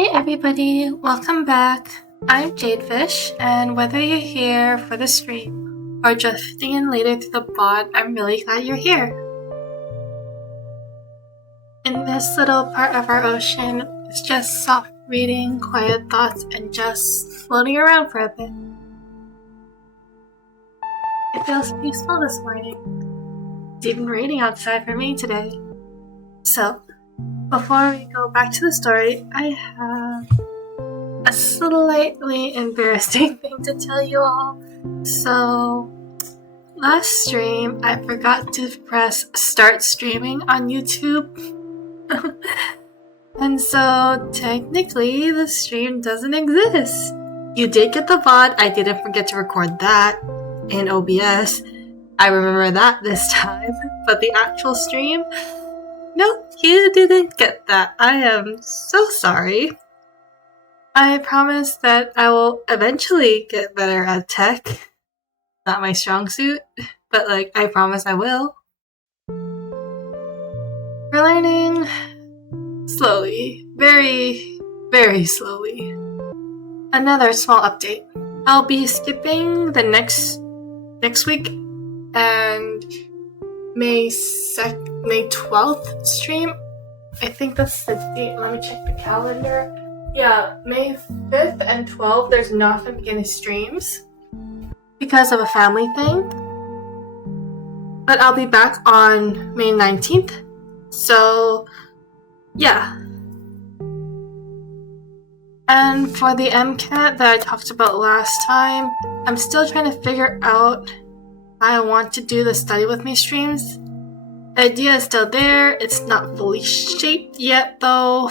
Hi everybody, welcome back. I'm Jade Fish, and whether you're here for the stream or drifting in later to the VOD, I'm really glad you're here. In this little part of our ocean, it's just soft reading, quiet thoughts, and just floating around for a bit. It feels peaceful this morning. It's even raining outside for me today. So, before we go back to the story, I have a slightly embarrassing thing to tell you all. So, last stream, I forgot to press start streaming on YouTube. And so, technically, the stream doesn't exist. You did get the VOD. I didn't forget to record that in OBS. I remember that this time. But the actual stream, no, you didn't get that. I am so sorry. I promise that I will eventually get better at tech. Not my strong suit, but I promise I will. We're learning slowly. Very, very slowly. Another small update. I'll be skipping the next week and May 12th stream. I think that's the date. Let me check the calendar. Yeah, May 5th and 12th, there's not going to be any streams because of a family thing. But I'll be back on May 19th. So, yeah. And for the MCAT that I talked about last time, I'm still trying to figure out how I want to do the study with me streams. The idea is still there. It's not fully shaped yet though.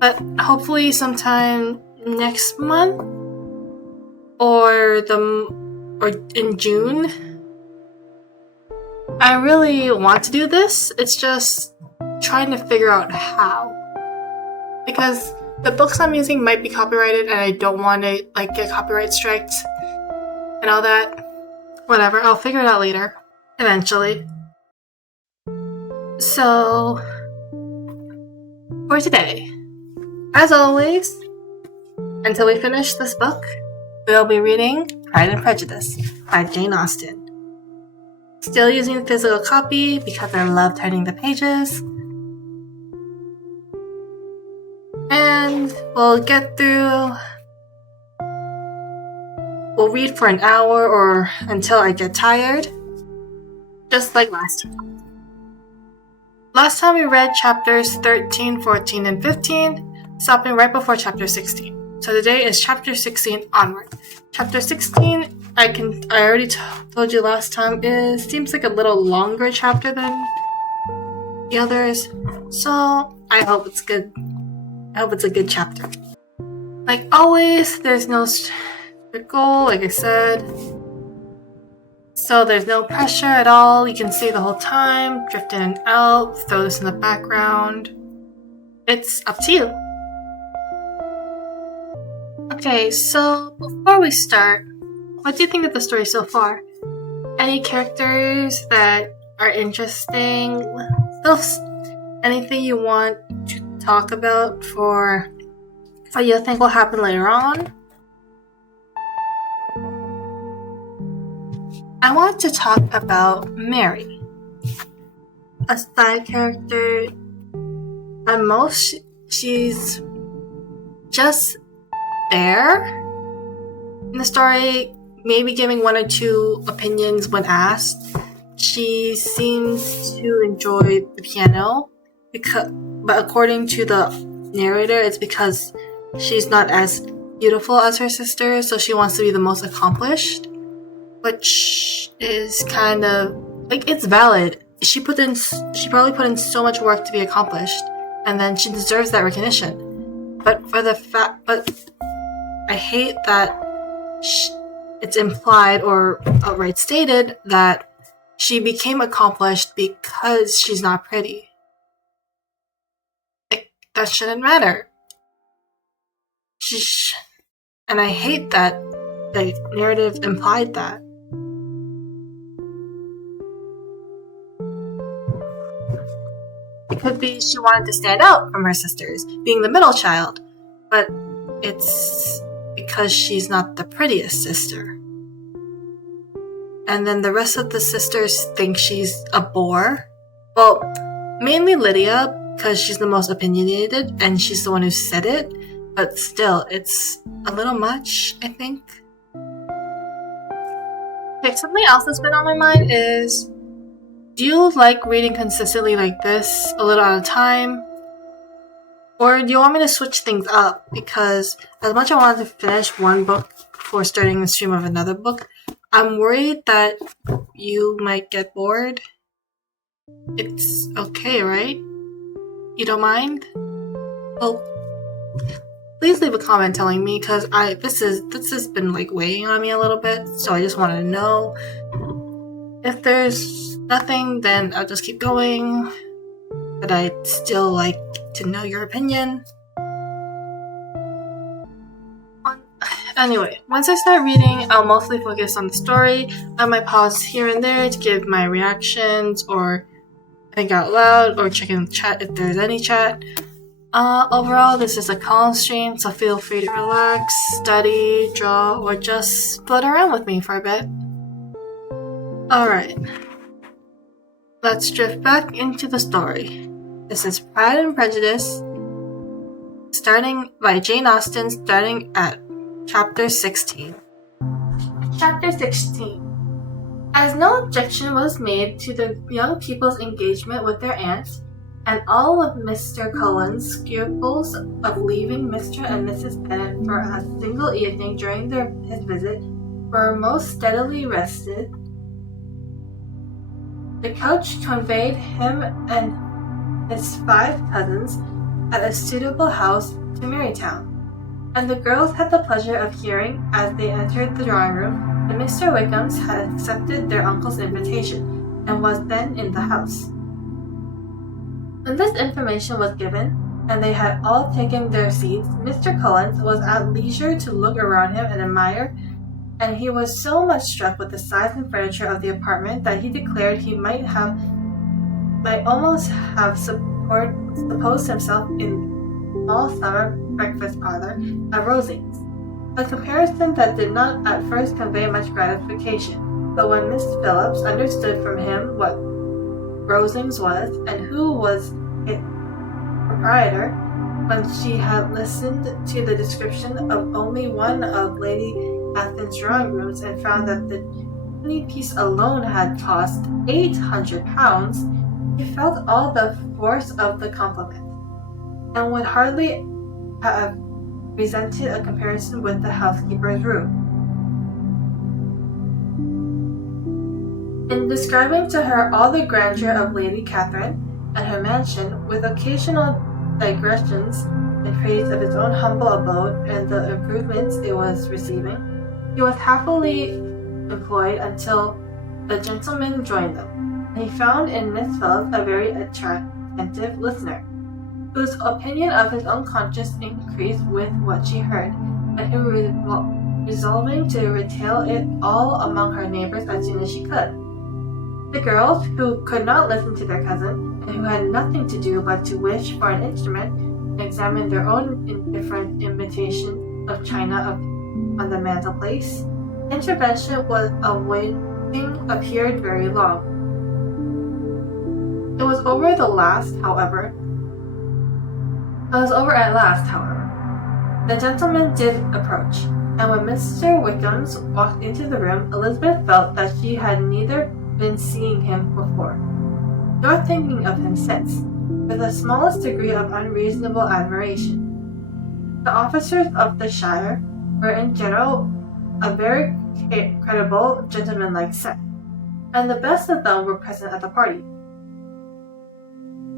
But hopefully sometime next month or in June. I really want to do this. It's just trying to figure out how. Because the books I'm using might be copyrighted and I don't want to get copyright striked and all that. Whatever, I'll figure it out later. Eventually. So, for today, as always, until we finish this book, we'll be reading Pride and Prejudice by Jane Austen. Still using the physical copy because I love turning the pages. And we'll read for an hour or until I get tired. Just like last time. Last time we read chapters 13, 14, and 15, stopping right before chapter 16. So today is chapter 16 onward. Chapter 16, I already told you last time, seems like a little longer chapter than the others. So I hope it's good. I hope it's a good chapter. Like always, there's no strict goal, like I said. So there's no pressure at all. You can stay the whole time, drift in and out, throw this in the background. It's up to you. Okay, so before we start, what do you think of the story so far? Any characters that are interesting? Anything you want to talk about for what you think will happen later on? I want to talk about Mary, a side character. At most, she's just there in the story, maybe giving one or two opinions when asked. She seems to enjoy the piano, but according to the narrator, it's because she's not as beautiful as her sister, so she wants to be the most accomplished. Which is kind of it's valid. She probably put in so much work to be accomplished, and then she deserves that recognition. But I hate that it's implied or outright stated that she became accomplished because she's not pretty. That shouldn't matter. And I hate that the narrative implied that. It could be she wanted to stand out from her sisters, being the middle child, but it's because she's not the prettiest sister. And then the rest of the sisters think she's a bore. Well, mainly Lydia, because she's the most opinionated and she's the one who said it, but still, it's a little much, I think. Okay, something else that's been on my mind is, do you like reading consistently like this, a little at a time? Or do you want me to switch things up? Because as much as I wanted to finish one book before starting the stream of another book, I'm worried that you might get bored. It's okay, right? You don't mind? Well, please leave a comment telling me, because this has been like weighing on me a little bit, so I just wanted to know. If there's nothing, then I'll just keep going. But I'd still like to know your opinion. Anyway, once I start reading, I'll mostly focus on the story. I might pause here and there to give my reactions, or think out loud, or check in the chat if there's any chat. Overall, this is a calm stream, so feel free to relax, study, draw, or just float around with me for a bit. Alright. Let's drift back into the story. This is Pride and Prejudice, starting by Jane Austen, starting at Chapter 16. Chapter 16. As no objection was made to the young people's engagement with their aunt, and all of Mr. Cullen's scruples of leaving Mr. and Mrs. Bennet for a single evening during his visit were most steadily rested, the coach conveyed him and his 5 cousins at a suitable house to Marytown, and the girls had the pleasure of hearing, as they entered the drawing room, that Mr. Wickham's had accepted their uncle's invitation, and was then in the house. When this information was given, and they had all taken their seats, Mr. Cullen was at leisure to look around him and admire, and he was so much struck with the size and furniture of the apartment that he declared he might almost have supposed himself in all summer breakfast parlor at Rosings, a comparison that did not at first convey much gratification, but when Miss Phillips understood from him what Rosings was, and who was its proprietor, when she had listened to the description of only one of Lady Athens' drawing rooms, and found that the chimney piece alone had cost £800, he felt all the force of the compliment, and would hardly have resented a comparison with the housekeeper's room. In describing to her all the grandeur of Lady Catherine and her mansion, with occasional digressions in praise of its own humble abode and the improvements it was receiving, he was happily employed until the gentlemen joined them, and he found in Miss Phillips a very attentive listener, whose opinion of his own conscience increased with what she heard, and who resolving to retail it all among her neighbors as soon as she could. The girls, who could not listen to their cousin, and who had nothing to do but to wish for an instrument, and examine their own indifferent imitations of china on the mantelpiece, intervention was awaiting appeared very long. It was over at last, however. The gentlemen did approach, and when Mr. Wickham's walked into the room, Elizabeth felt that she had neither been seeing him before, nor thinking of him since, with the smallest degree of unreasonable admiration. The officers of the shire were in general a very creditable, gentlemanlike set, and the best of them were present at the party.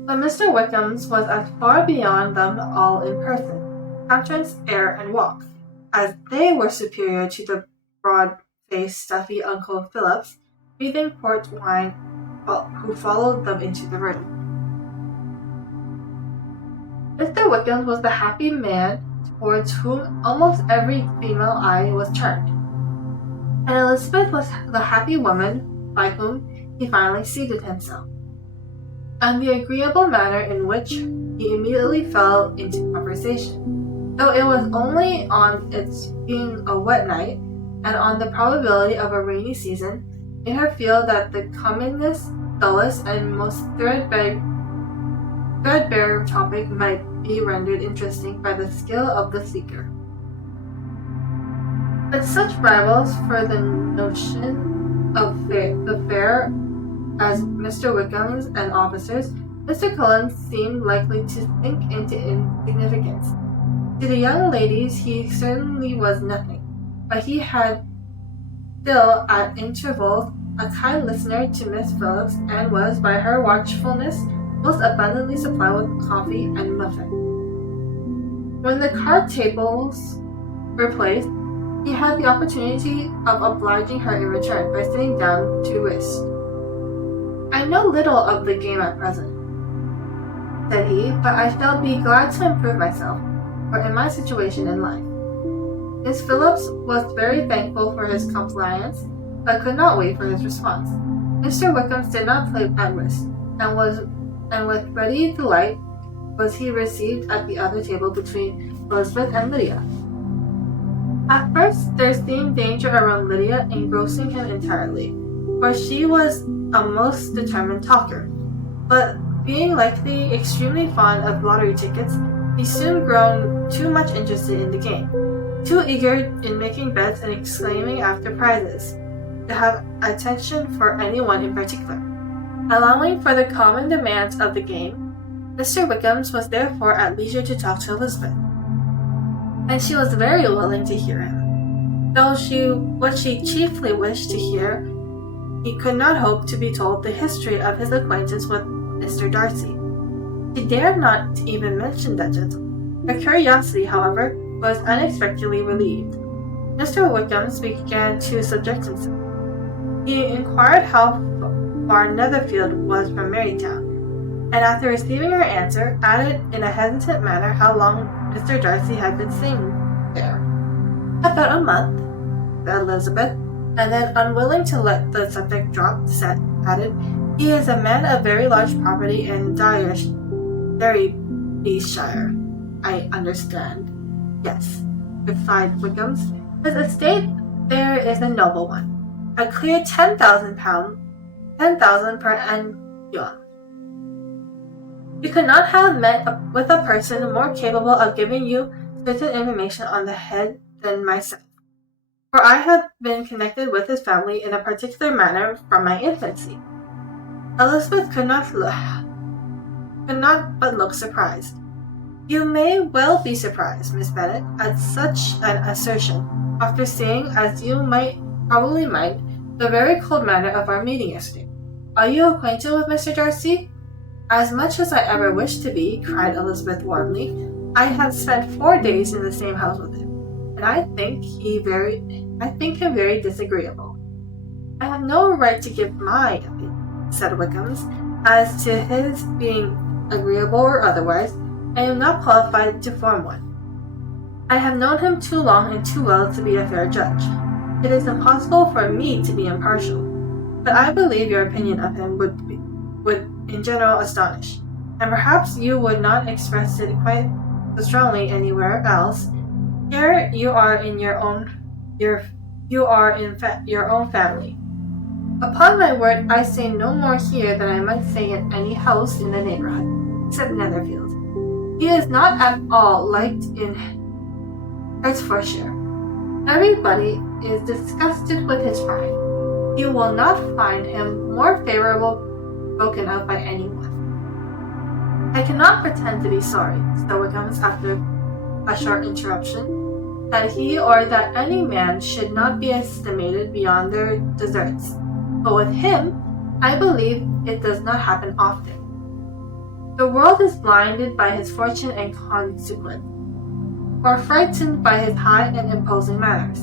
But Mr. Wickham's was as far beyond them all in person, countenance, air, and walk, as they were superior to the broad-faced, stuffy Uncle Phillips, breathing port wine, who followed them into the room. Mr. Wickham was the happy man towards whom almost every female eye was turned, and Elizabeth was the happy woman by whom he finally seated himself. and the agreeable manner in which he immediately fell into conversation, though it was only on its being a wet night, and on the probability of a rainy season, made her feel that the commonest, dullest, and most threadbare topic might be rendered interesting by the skill of the speaker. But such rivals for the notion of the fair as Mr. Wickham's and officers, Mr. Cullen seemed likely to sink into insignificance. To the young ladies he certainly was nothing, but he had still at intervals a kind listener to Miss Phillips, and was, by her watchfulness, most abundantly supplied with coffee and muffin. When the card tables were placed, he had the opportunity of obliging her in return by sitting down to whist. "I know little of the game at present," said he, "but I shall be glad to improve myself, for in my situation in life." Miss Phillips was very thankful for his compliance, but could not wait for his response. Mr. Wickham did not play at whist, and with ready delight was he received at the other table between Elizabeth and Lydia. At first there seemed danger around Lydia engrossing him entirely, for she was a most determined talker, but being likely extremely fond of lottery tickets, he soon grown too much interested in the game, too eager in making bets and exclaiming after prizes, to have attention for anyone in particular. Allowing for the common demands of the game, Mr. Wickham was therefore at leisure to talk to Elizabeth, and she was very willing to hear him, though what she chiefly wished to hear, he could not hope to be told the history of his acquaintance with Mr. Darcy. She dared not even mention that gentleman. Her curiosity, however, was unexpectedly relieved. Mr. Wickham began to subject himself. He inquired how far Netherfield was from Marytown, and after receiving her answer, added in a hesitant manner how long Mr. Darcy had been staying there. "About a month," said Elizabeth, and then, unwilling to let the subject drop, added, "He is a man of very large property in Derbyshire, I understand." "Yes," replied Wickham. "His estate there is a noble one. A clear £10,000 per annum. You could not have met with a person more capable of giving you certain information on the head than myself, for I have been connected with his family in a particular manner from my infancy." Elizabeth could not but look surprised. "You may well be surprised, Miss Bennet, at such an assertion, after seeing, as you probably might, the very cold manner of our meeting yesterday. Are you acquainted with Mr. Darcy?" "As much as I ever wished to be," cried Elizabeth warmly. "I have spent 4 days in the same house with him, and I think him very disagreeable." "I have no right to give my opinion," said Wickham, "as to his being agreeable or otherwise. I am not qualified to form one. I have known him too long and too well to be a fair judge. It is impossible for me to be impartial, but I believe your opinion of him would in general astonish, and perhaps you would not express it quite so strongly anywhere else. Here you are in your own family. Upon my word, I say no more here than I might say in any house in the neighborhood, except Netherfield. He is not at all liked in Hertfordshire. Everybody is disgusted with his pride. You will not find him more favorably spoken of by anyone." "I cannot pretend to be sorry," said Wickham after a short interruption, "that he or that any man should not be estimated beyond their deserts. But with him, I believe it does not happen often. The world is blinded by his fortune and consequence, or frightened by his high and imposing manners,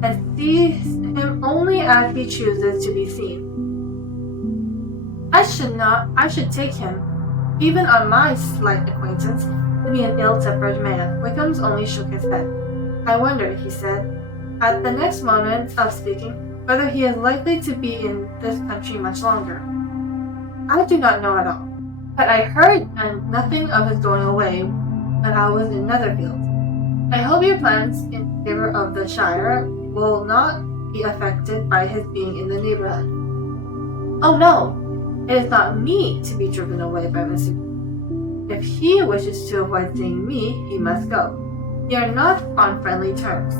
and sees him only as he chooses to be seen. I should take him, even on my slight acquaintance, to be an ill-tempered man." Wickham only shook his head. "I wonder," he said, at the next moment of speaking, "whether he is likely to be in this country much longer." "I do not know at all. but I heard nothing of his going away when I was in Netherfield. I hope your plans in favor of the Shire will not be affected by his being in the neighborhood. Oh no, it is not me to be driven away by Mr. If he wishes to avoid seeing me, he must go. We are not on friendly terms,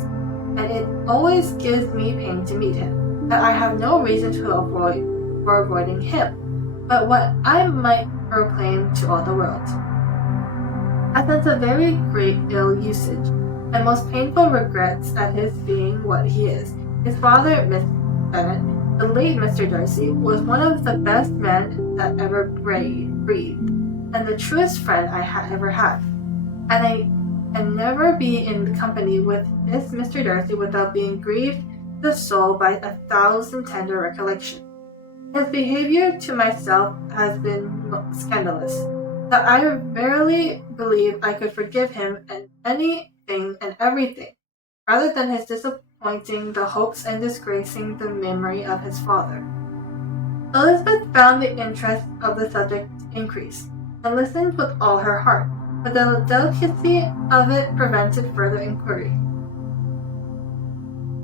and it always gives me pain to meet him, but I have no reason for avoiding him, but what I might proclaim to all the world. I sense a very great ill usage, and most painful regrets at his being what he is. His father, Miss Bennet, the late Mr. Darcy, was one of the best men that ever breathed, and the truest friend I ever had. And I can never be in company with this Mr. Darcy without being grieved to the soul by 1,000 tender recollections. His behavior to myself has been scandalous, but I verily believe I could forgive him and anything and everything, rather than his disappointing the hopes and disgracing the memory of his father. Elizabeth found the interest of the subject increase, and listened with all her heart, but the delicacy of it prevented further inquiry.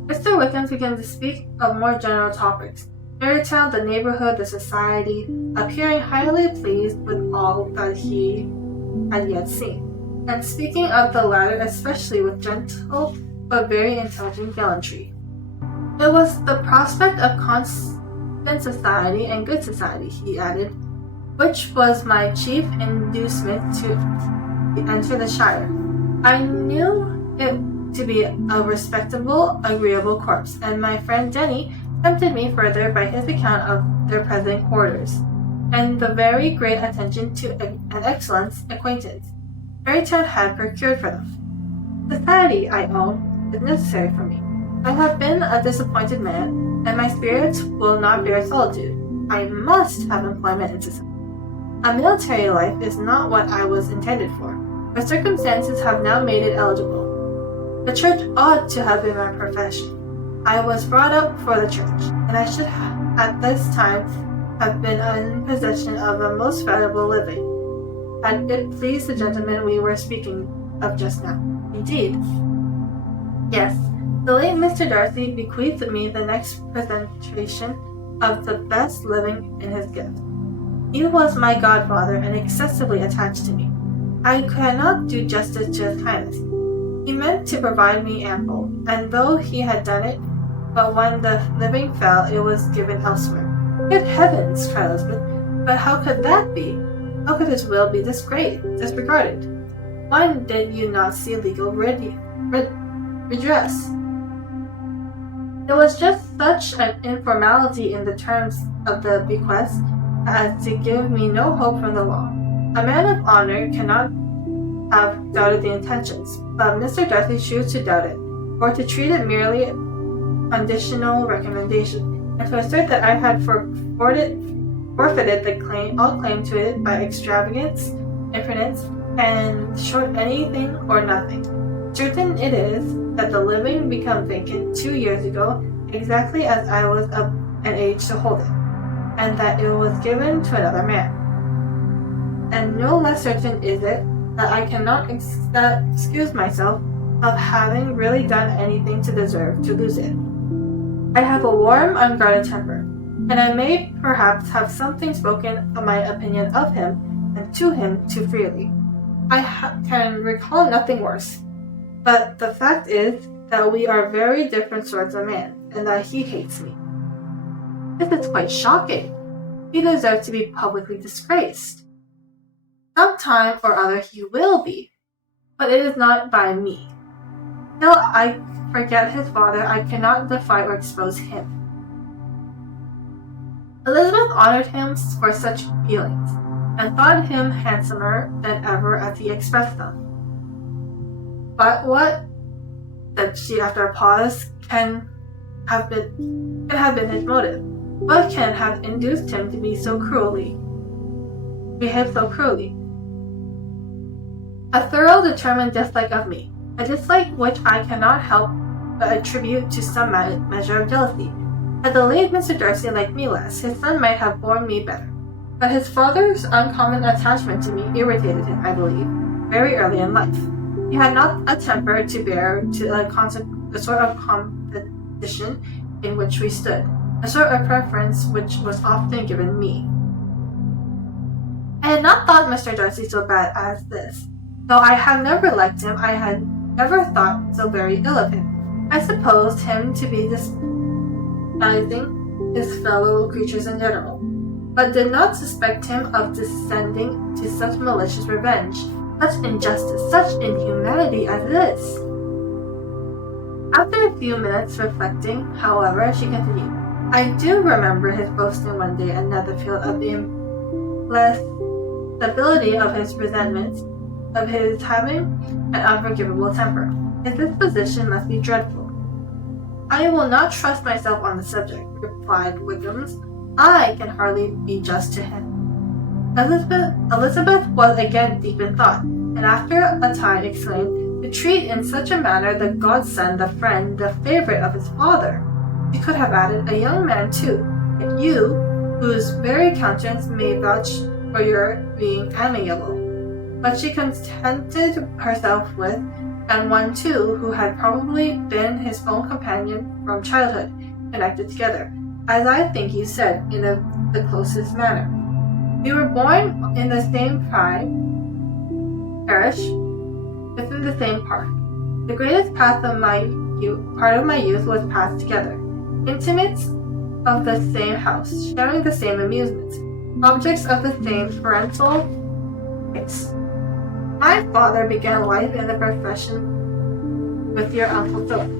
Mr. Wickham began to speak of more general topics, Marytown, the neighborhood, the society, appearing highly pleased with all that he had yet seen, and speaking of the latter especially with gentle but very intelligent gallantry. It was the prospect of constant society and good society, he added, which was my chief inducement to enter the Shire. I knew it to be a respectable, agreeable corpse, and my friend Denny tempted me further by his account of their present quarters, and the very great attention to an excellent acquaintance Marytown had procured for them. Society, I own, is necessary for me. I have been a disappointed man, and my spirits will not bear solitude. I must have employment in society. A military life is not what I was intended for, but circumstances have now made it eligible. The church ought to have been my profession. I was brought up for the church, and I should at this time have been in possession of a most valuable living, had it pleased the gentleman we were speaking of just now. Indeed, yes, the late Mr. Darcy bequeathed me the next presentation of the best living in his gift. He was my godfather and excessively attached to me. I cannot do justice to his kindness. He meant to provide me ample, and though he had done it, but when the living fell, it was given elsewhere. Good heavens, cried Elizabeth, but how could that be? How could his will be disregarded? Why did you not see legal redress? There was just such an informality in the terms of the bequest as to give me no hope from the law. A man of honor cannot have doubted the intentions, but Mr. Darcy chose to doubt it, or to treat it merely conditional recommendation, and to assert that I had forfeited all claim to it by extravagance, imprudence, and short anything or nothing. Certain it is that the living became vacant 2 years ago, exactly as I was of an age to hold it, and that it was given to another man. And no less certain is it that I cannot excuse myself of having really done anything to deserve to lose it. I have a warm, unguarded temper, and I may perhaps have something spoken of my opinion of him and to him too freely. I can recall nothing worse, but the fact is that we are very different sorts of men, and that he hates me. This is quite shocking. He deserves to be publicly disgraced. Some time or other he will be, but it is not by me. Till I forget his father, I cannot defy or expose him. Elizabeth honored him for such feelings, and thought him handsomer than ever as he expressed them. But what, said she after a pause, can have been his motive? What can have induced him to behave so cruelly? A thorough, determined dislike of me, a dislike which I cannot help but attribute to some measure of jealousy. Had the late Mr. Darcy liked me less, his son might have borne me better. But his father's uncommon attachment to me irritated him, I believe, very early in life. He had not a temper to bear to the sort of competition in which we stood, a sort of preference which was often given me. I had not thought Mr. Darcy so bad as this. Though I have never liked him, I had never thought so very ill of him. I supposed him to be despising his fellow creatures in general, but did not suspect him of descending to such malicious revenge, such injustice, such inhumanity as this. After a few minutes reflecting, however, she continued, I do remember his boasting one day at Netherfield of the implacability of his resentment, of his having an unforgivable temper. His disposition must be dreadful. I will not trust myself on the subject, replied Wiggins. I can hardly be just to him. Elizabeth was again deep in thought, and after a time exclaimed, to treat in such a manner the godson, the friend, the favourite of his father. She could have added, a young man too, and you, whose very countenance may vouch for your being amiable. But she contented herself with, and one too, who had probably been his own companion from childhood, connected together, as I think you said, in the closest manner. We were born in the same parish, within the same park. The greatest part of my youth was passed together, intimates of the same house, sharing the same amusements, objects of the same parental taste. My father began life in the profession with your Uncle Philip,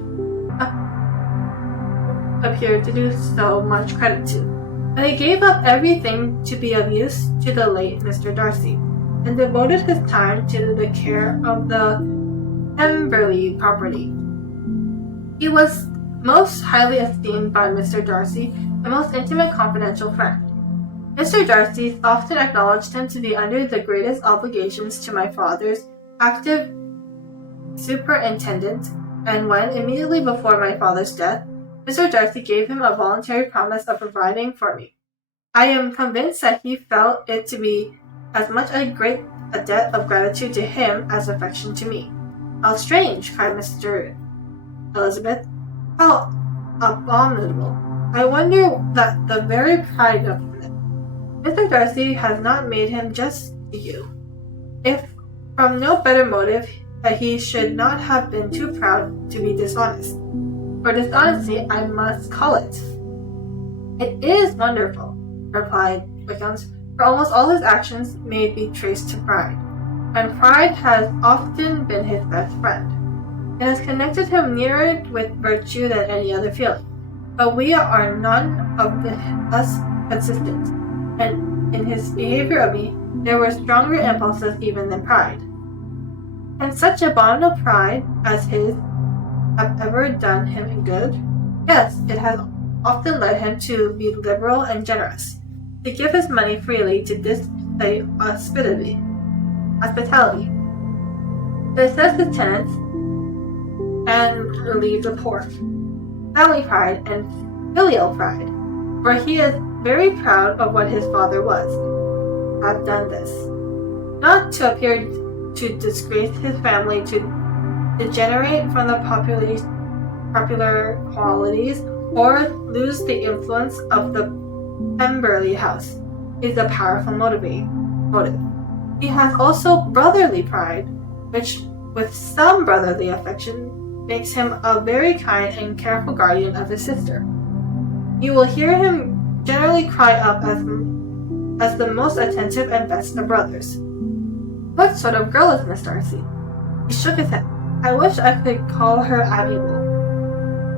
appeared to do so much credit to, but he gave up everything to be of use to the late Mr. Darcy, and devoted his time to the care of the Pemberley property. He was most highly esteemed by Mr. Darcy, a most intimate confidential friend. Mr. Darcy often acknowledged him to be under the greatest obligations to my father's active superintendent, and when, immediately before my father's death, Mr. Darcy gave him a voluntary promise of providing for me, I am convinced that he felt it to be as much a debt of gratitude to him as affection to me. How strange, cried Mr. Elizabeth. How abominable. I wonder that the very pride of Mr. Darcy has not made him just to you, if from no better motive that he should not have been too proud to be dishonest. For dishonesty I must call it. It is wonderful, replied Wiggins, for almost all his actions may be traced to pride, and pride has often been his best friend. It has connected him nearer with virtue than any other feeling, but we are none of us consistent, and in his behavior of me there were stronger impulses even than pride. Can such abominable pride as his have ever done him good? Yes, it has often led him to be liberal and generous, to give his money freely, to display hospitality, to assist his tenants, and relieve the poor. Family pride and filial pride, for he is very proud of what his father was, have done this, not to appear to disgrace his family, to degenerate from the popular qualities, or lose the influence of the Pemberley house, is a powerful motive. He has also brotherly pride, which, with some brotherly affection, makes him a very kind and careful guardian of his sister. You will hear him generally cry up as the most attentive and best of brothers. What sort of girl is Miss Darcy? He shook his head. I wish I could call her amiable.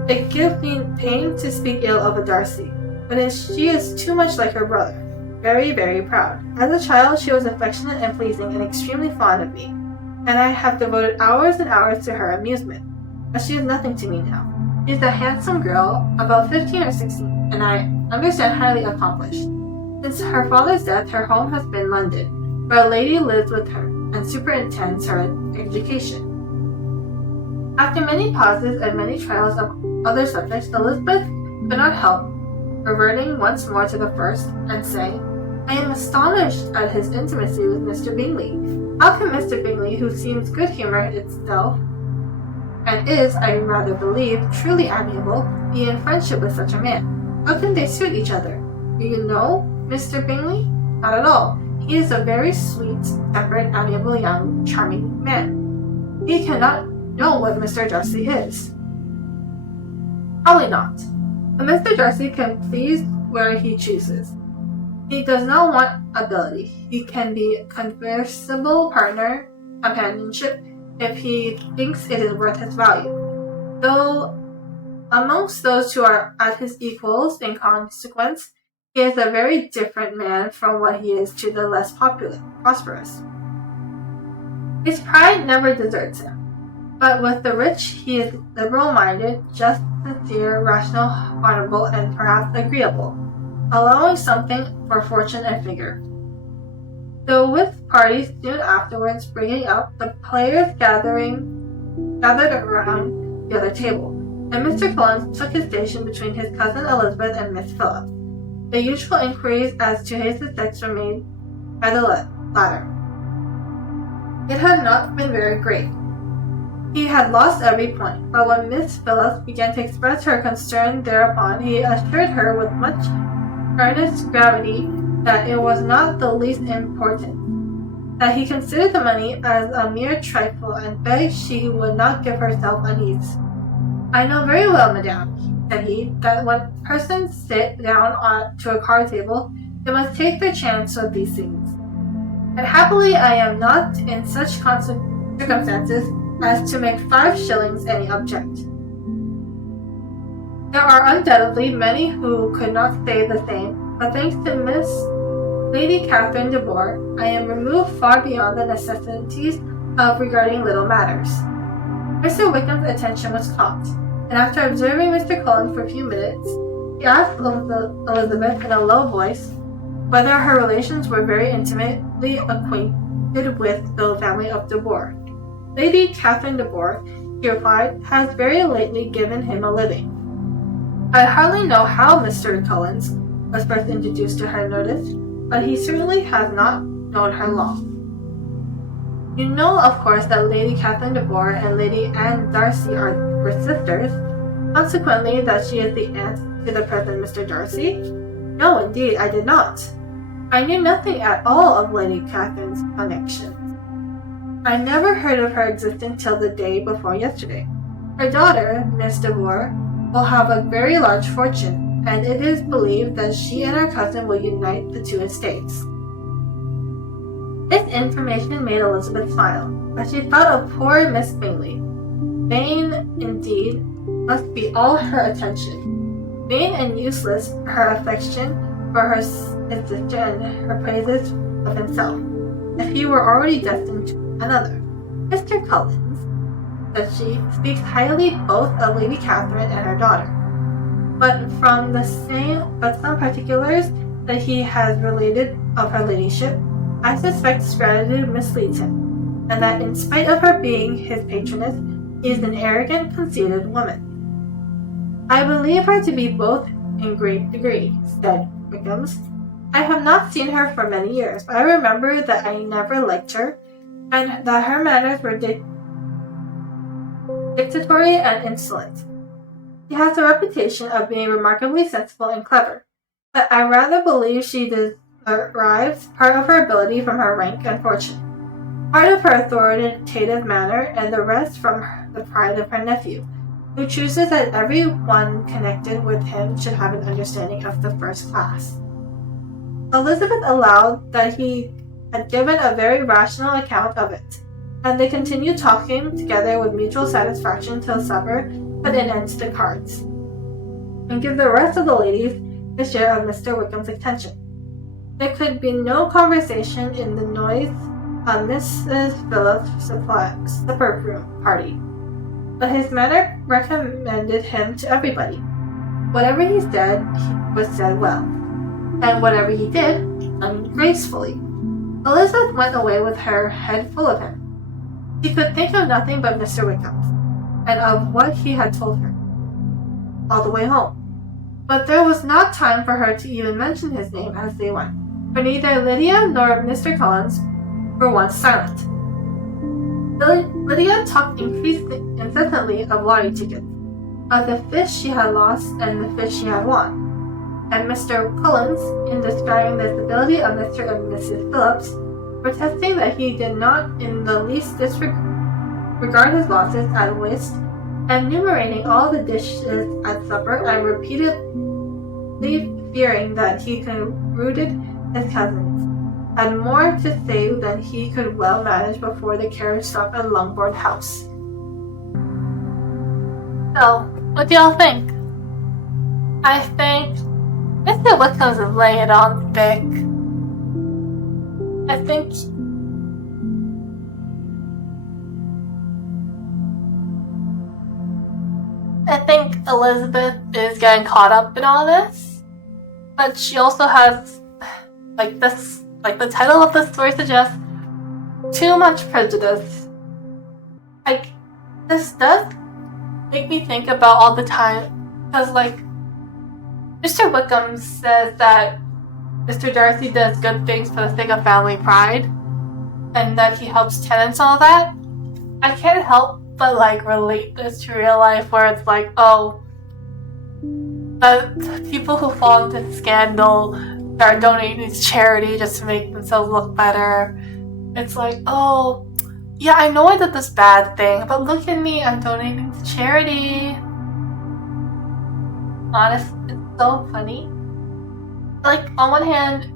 It gives me pain to speak ill of a Darcy, but she is too much like her brother, very, very proud. As a child she was affectionate and pleasing and extremely fond of me, and I have devoted hours and hours to her amusement, but she is nothing to me now. She is a handsome girl, about 15 or 16, and I understand highly accomplished. Since her father's death her home has been London, where a lady lives with her and superintends her education. After many pauses and many trials of other subjects, Elizabeth could not help reverting once more to the first, and saying, I am astonished at his intimacy with Mr. Bingley. How can Mr. Bingley, who seems good humor itself, and is, I rather believe, truly amiable, be in friendship with such a man? How can they suit each other? Do you know Mr. Bingley? Not at all. He is a very sweet, temperate, amiable, young, charming man. He cannot know what Mr. Darcy is. Probably not. But Mr. Darcy can please where he chooses. He does not want ability. He can be conversable partner, companionship, if he thinks it is worth his value. Though amongst those who are at his equals in consequence, he is a very different man from what he is to the less prosperous. His pride never deserts him. But with the rich he is liberal-minded, just, sincere, rational, honorable, and perhaps agreeable, allowing something for fortune and figure. Though with parties soon afterwards bringing up, the players gathered around the other table, and Mr. Collins took his station between his cousin Elizabeth and Miss Phillips. The usual inquiries as to his sex were made by the latter. It had not been very great. He had lost every point, but when Miss Phillips began to express her concern thereupon, he assured her with much earnest gravity that it was not the least important, that he considered the money as a mere trifle, and begged she would not give herself unease. I know very well, madame, said he, that when persons sit down to a card table, they must take their chance with these things. And happily I am not in such circumstances as to make 5 shillings any object. There are undoubtedly many who could not say the same, but thanks to Miss Lady Catherine de Bourgh, I am removed far beyond the necessities of regarding little matters. Mr. Wickham's attention was caught, and after observing Mr. Collins for a few minutes, he asked Elizabeth in a low voice whether her relations were very intimately acquainted with the family of de Bourgh. Lady Catherine de Bourgh, he replied, has very lately given him a living. I hardly know how Mr. Collins was first introduced to her notice, but he certainly has not known her long. You know, of course, that Lady Catherine de Bourgh and Lady Anne Darcy were sisters, consequently that she is the aunt to the present Mr. Darcy? No, indeed, I did not. I knew nothing at all of Lady Catherine's connection. I never heard of her existing till the day before yesterday. Her daughter, Miss de Bourgh, will have a very large fortune, and it is believed that she and her cousin will unite the 2 estates. This information made Elizabeth smile, but she thought of poor Miss Bingley. Vain, indeed, must be all her attention. Vain and useless her affection for her sister and her praises of himself, if he were already destined to another. Mr. Collins, said she, speaks highly both of Lady Catherine and her daughter, but some particulars that he has related of her ladyship, I suspect strategy misleads him, and that in spite of her being his patroness, she is an arrogant, conceited woman. I believe her to be both in great degree, said Wickham's. I have not seen her for many years, but I remember that I never liked her, and that her manners were dictatorial and insolent. She has a reputation of being remarkably sensible and clever, but I rather believe she derives part of her ability from her rank and fortune, part of her authoritative manner, and the rest from the pride of her nephew, who chooses that every one connected with him should have an understanding of the first class. Elizabeth allowed that he had given a very rational account of it, and they continued talking together with mutual satisfaction till supper put an end to the cards, and give the rest of the ladies a share of Mr. Wickham's attention. There could be no conversation in the noise of Mrs. Phillips's supper-room party, but his manner recommended him to everybody. Whatever he said was said well, and whatever he did, ungracefully. Elizabeth went away with her head full of him. She could think of nothing but Mr. Wickham, and of what he had told her, all the way home. But there was not time for her to even mention his name as they went. but neither Lydia nor Mr. Collins were once silent. Lydia talked incessantly of lottery tickets, of the fish she had lost and the fish she had won, and Mr. Collins, in describing the stability of Mr. and Mrs. Phillips, protesting that he did not in the least disregard his losses at whist, and enumerating all the dishes at supper, and repeatedly fearing that he confounded his cousins, had more to say than he could well manage before the carriage stopped at Longbourn House. So, what do y'all think? I think Mr. Wickham's is laying it on thick. I think Elizabeth is getting caught up in all this, but she also has, the title of the story suggests, too much prejudice. This does make me think about all the time, because, Mr. Wickham says that Mr. Darcy does good things for the sake of family pride, and that he helps tenants and all that. I can't help but relate this to real life, where it's the people who fall into scandal that are donating to charity just to make themselves look better. It's yeah, I know I did this bad thing, but look at me, I'm donating to charity. Honestly, it's so funny. On one hand,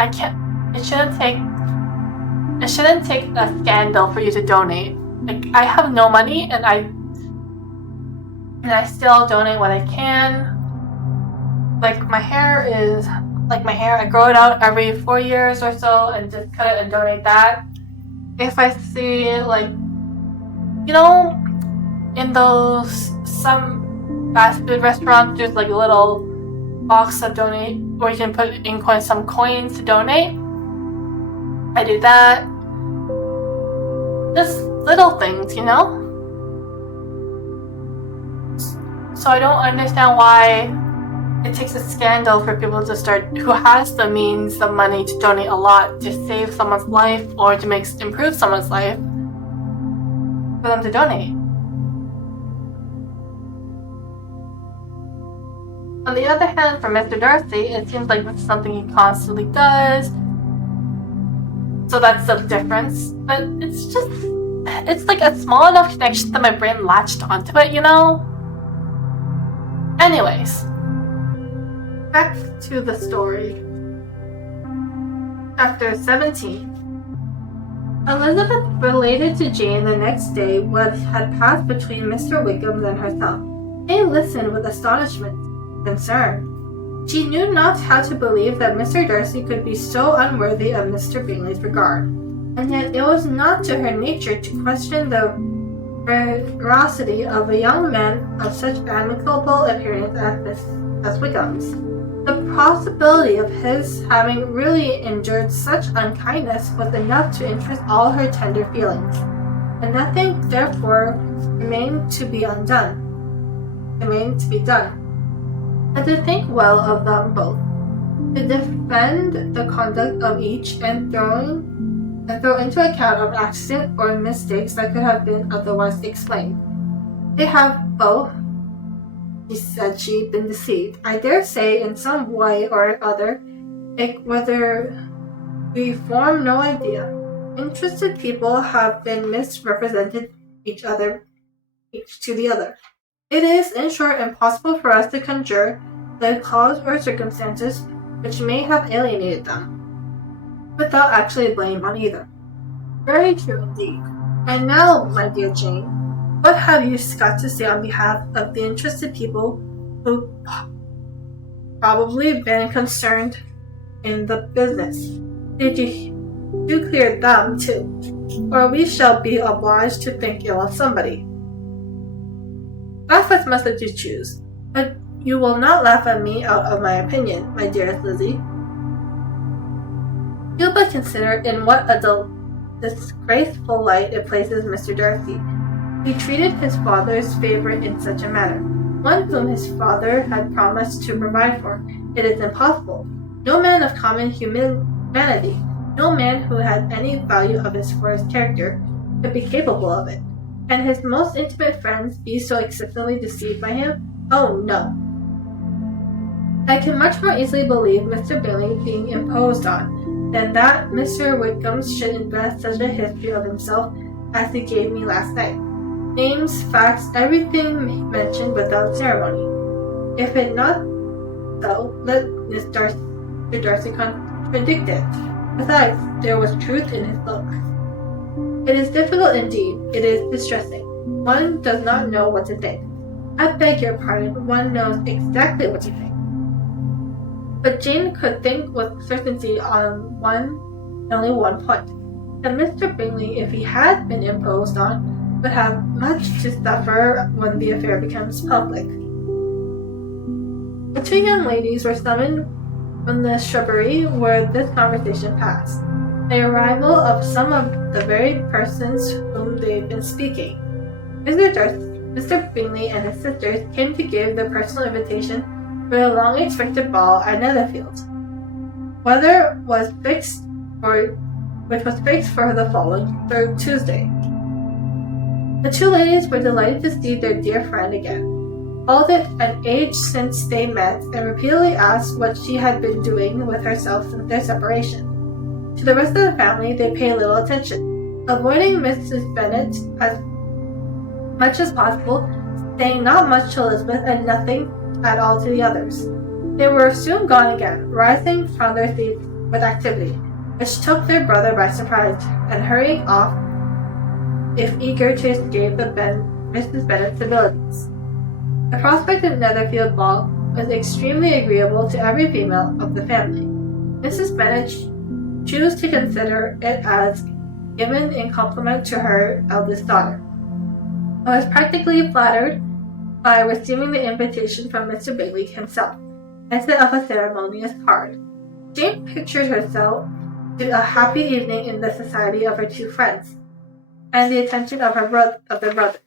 it shouldn't take a scandal for you to donate. I have no money, and I still donate what I can. My hair, I grow it out every 4 years or so, and just cut it and donate that. If I see, in some fast food restaurants, there's a little box of donate, or you can put in some coins to donate. I do that. Just little things, So I don't understand why it takes a scandal for people to start, who has the means, the money to donate a lot to save someone's life or to improve someone's life, for them to donate. On the other hand, for Mr. Darcy, it seems like this is something he constantly does. So that's the difference. But it's a small enough connection that my brain latched onto it, Anyways, back to the story. Chapter 17. Elizabeth related to Jane the next day what had passed between Mr. Wickham and herself. Jane listened with astonishment, concern. She knew not how to believe that Mr. Darcy could be so unworthy of Mr. Bingley's regard, and yet it was not to her nature to question the veracity of a young man of such amicable appearance as Wickham's. The possibility of his having really endured such unkindness was enough to interest all her tender feelings, and nothing therefore remained to be done, and to think well of them both, to defend the conduct of each, and throw into account of accident or mistakes that could have been otherwise explained. They have both, said she, been deceived, I dare say, in some way or other, whether we form no idea. Interested people have been misrepresented each to the other. It is, in short, impossible for us to conjure the cause or circumstances which may have alienated them, without actually blame on either. Very true indeed. And now, my dear Jane, what have you got to say on behalf of the interested people who probably been concerned in the business? Did you clear them too, or we shall be obliged to think ill of somebody? Laugh as much as you choose, but you will not laugh at me out of my opinion, my dearest Lizzie. You but consider in what a disgraceful light it places Mr. Darcy. He treated his father's favourite in such a manner, one whom his father had promised to provide for. It is impossible. no man of common humanity, no man who had any value for his character, could be capable of it. Can his most intimate friends be so excessively deceived by him? Oh, no. I can much more easily believe Mr. Bingley being imposed on than that Mr. Wickham should invest such a history of himself as he gave me last night. Names, facts, everything mentioned without ceremony. If it not so, let Mr. Darcy contradict it. Besides, there was truth in his look. It is difficult indeed. It is distressing. One does not know what to think. I beg your pardon, one knows exactly what to think. But Jane could think with certainty on only one point. That Mr. Bingley, if he had been imposed on, would have much to suffer when the affair becomes public. The two young ladies were summoned from the shrubbery where this conversation passed. The arrival of some of the very persons whom they had been speaking. Mr. Bingley and his sisters came to give their personal invitation for the long-expected ball at Netherfield. Weather was fixed which was fixed for the following Tuesday. The two ladies were delighted to see their dear friend again. Called it an age since they met, and repeatedly asked what she had been doing with herself since their separation. To the rest of the family they paid little attention, avoiding Mrs. Bennet as much as possible, saying not much to Elizabeth and nothing at all to the others. They were soon gone again, rising from their seats with activity, which took their brother by surprise, and hurrying off, if eager to escape Mrs. Bennet's civilities. The prospect of Netherfield ball was extremely agreeable to every female of the family. Mrs. Bennet chose to consider it as given in compliment to her eldest daughter. I was practically flattered by receiving the invitation from Mr. Bingley himself, instead of a ceremonious card. Jane pictured herself to a happy evening in the society of her two friends, and the attention of their brother.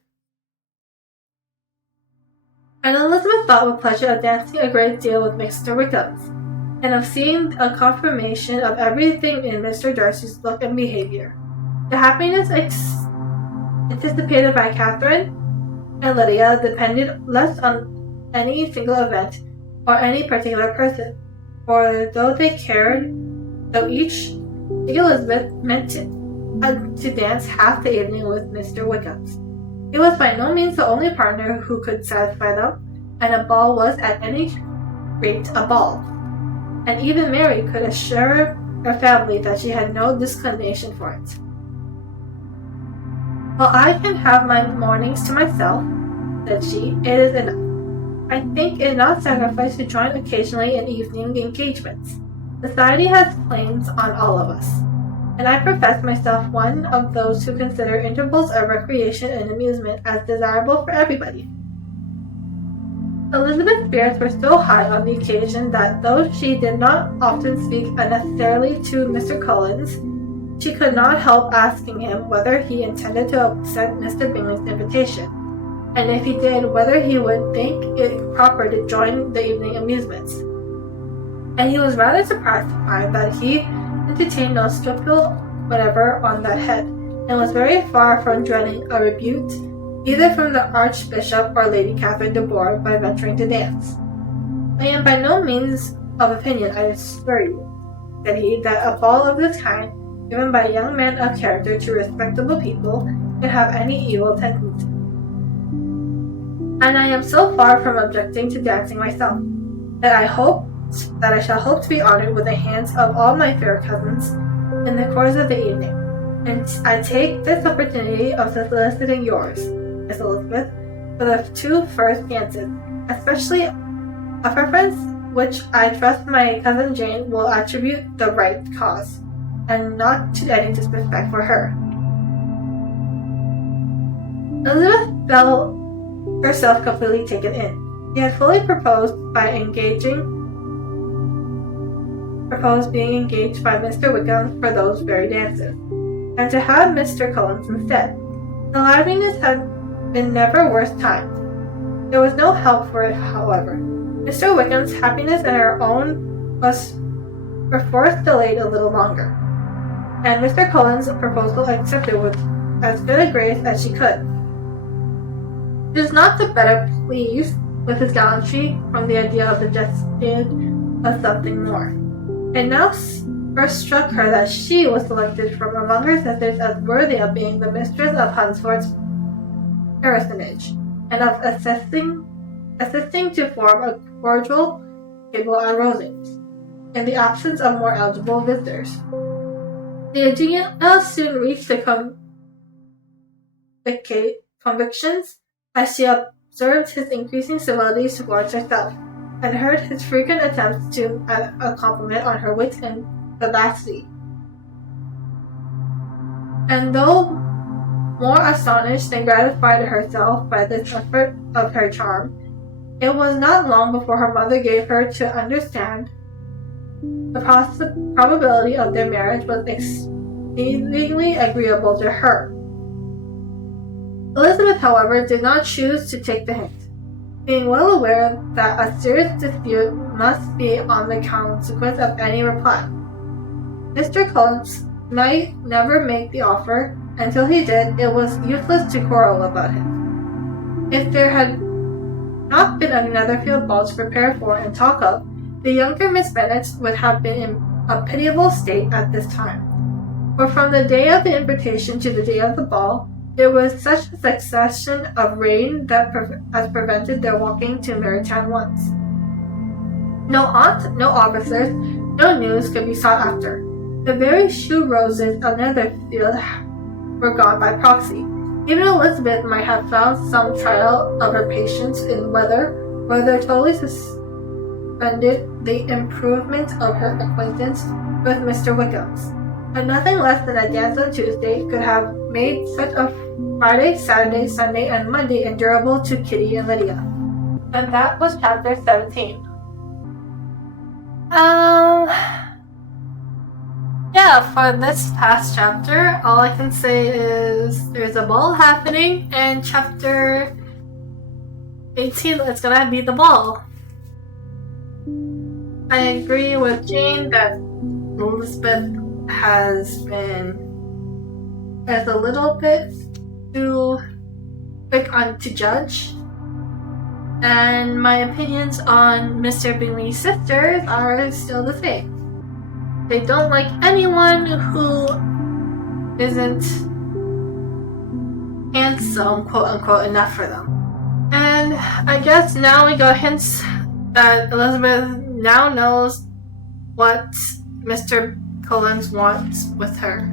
And Elizabeth thought with pleasure of dancing a great deal with Mr. Wickham, and of seeing a confirmation of everything in Mr. Darcy's look and behavior. The happiness anticipated by Catherine and Lydia depended less on any single event or any particular person, for though each Elizabeth meant to dance half the evening with Mr. Wickham. He was by no means the only partner who could satisfy them, and a ball was at any rate a ball. And even Mary could assure her family that she had no disinclination for it. "Well, I can have my mornings to myself," said she. "It is enough. I think it not sacrifice to join occasionally in evening engagements. Society has claims on all of us, and I profess myself one of those who consider intervals of recreation and amusement as desirable for everybody." Elizabeth's spirits were so high on the occasion that though she did not often speak unnecessarily to Mr. Collins, she could not help asking him whether he intended to accept Mr. Bingley's invitation, and if he did, whether he would think it proper to join the evening amusements. And he was rather surprised to find that he entertained no scruple whatever on that head, and was very far from dreading a rebuke either from the Archbishop or Lady Catherine de Bourgh by venturing to dance. "I am by no means of opinion, I assure you," said he, "that a ball of this kind, given by young men of character to respectable people, can have any evil tendency. And I am so far from objecting to dancing myself, that I shall hope to be honored with the hands of all my fair cousins in the course of the evening, and I take this opportunity of soliciting yours, Miss Elizabeth, for the two first dances, especially a preference which I trust my cousin Jane will attribute the right cause, and not to any disrespect for her." Elizabeth felt herself completely taken in. He had fully proposed being engaged by Mr. Wickham for those very dances, and to have Mr. Collins instead. The liveliness had been never worse timed. There was no help for it, however. Mr. Wickham's happiness and her own was were forced delayed a little longer, and Mr. Cullen's proposal accepted with as good a grace as she could. She was not the better pleased with his gallantry from the idea of the suggestion of something more. It now first struck her that she was selected from among her sisters as worthy of being the mistress of Hunsford's parsonage, and of assisting to form a cordial table at Rosings, in the absence of more eligible visitors. The idea soon reached the convictions as she observed his increasing civilities towards herself, and heard his frequent attempts to add a compliment on her wit and vivacity. And though more astonished than gratified herself by this effort of her charm, it was not long before her mother gave her to understand the probability of their marriage was exceedingly agreeable to her. Elizabeth, however, did not choose to take the hint, being well aware that a serious dispute must be on the consequence of any reply. Mr. Cullen might never make the offer. Until he did, it was useless to quarrel about him. If there had not been a Netherfield ball to prepare for and talk of, the younger Miss Bennet would have been in a pitiable state at this time. For from the day of the invitation to the day of the ball, there was such a succession of rain that has prevented their walking to Marytown once. No aunt, no officers, no news could be sought after. The very shoe roses of Netherfield were gone by proxy. Even Elizabeth might have found some trial of her patience in whether totally suspended the improvement of her acquaintance with Mr. Wickham's. But nothing less than a dance on Tuesday could have made such a Friday, Saturday, Sunday, and Monday endurable to Kitty and Lydia. And that was chapter 17. Yeah, for this past chapter, all I can say is there's a ball happening, and chapter 18, it's gonna be the ball. I agree with Jane that Elizabeth is a little bit too quick to judge, and my opinions on Mr. Bingley's sisters are still the same. They don't like anyone who isn't handsome, quote unquote, enough for them. And I guess now we got hints that Elizabeth now knows what Mr. Cullen wants with her.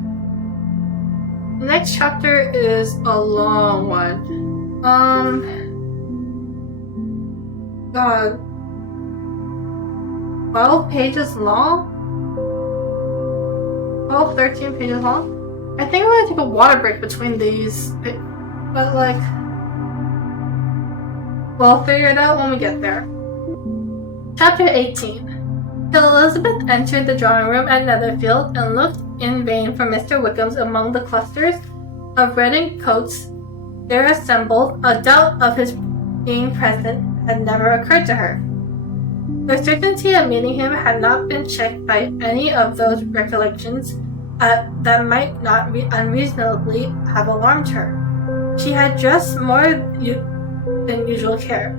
The next chapter is a long one. God, 12 pages long? 12, 13 pages long? I think I'm gonna take a water break between these, but we'll figure it out when we get there. Chapter 18. Till Elizabeth entered the drawing room at Netherfield and looked in vain for Mr. Wickham's among the clusters of reddened coats there assembled, a doubt of his being present had never occurred to her. The certainty of meeting him had not been checked by any of those recollections that might not unreasonably have alarmed her. She had dressed more than usual care,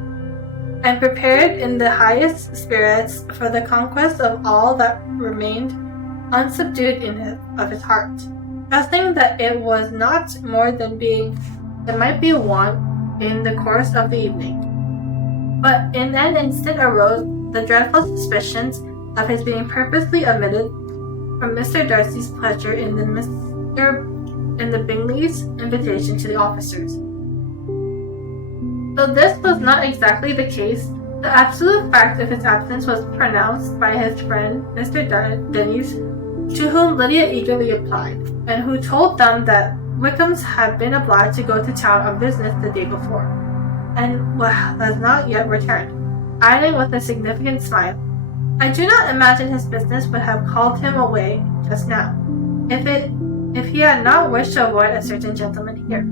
and prepared in the highest spirits for the conquest of all that remained unsubdued of his heart, trusting that it was not more than might be wont in the course of the evening. But in an instant arose the dreadful suspicions of his being purposely omitted from Mr. Darcy's pleasure in the Bingleys' invitation to the officers. Though this was not exactly the case, the absolute fact of his absence was pronounced by his friend Mr. Denys, to whom Lydia eagerly applied, and who told them that Wickham's had been obliged to go to town on business the day before, and has not yet returned, adding with a significant smile, "I do not imagine his business would have called him away just now, if he had not wished to avoid a certain gentleman here."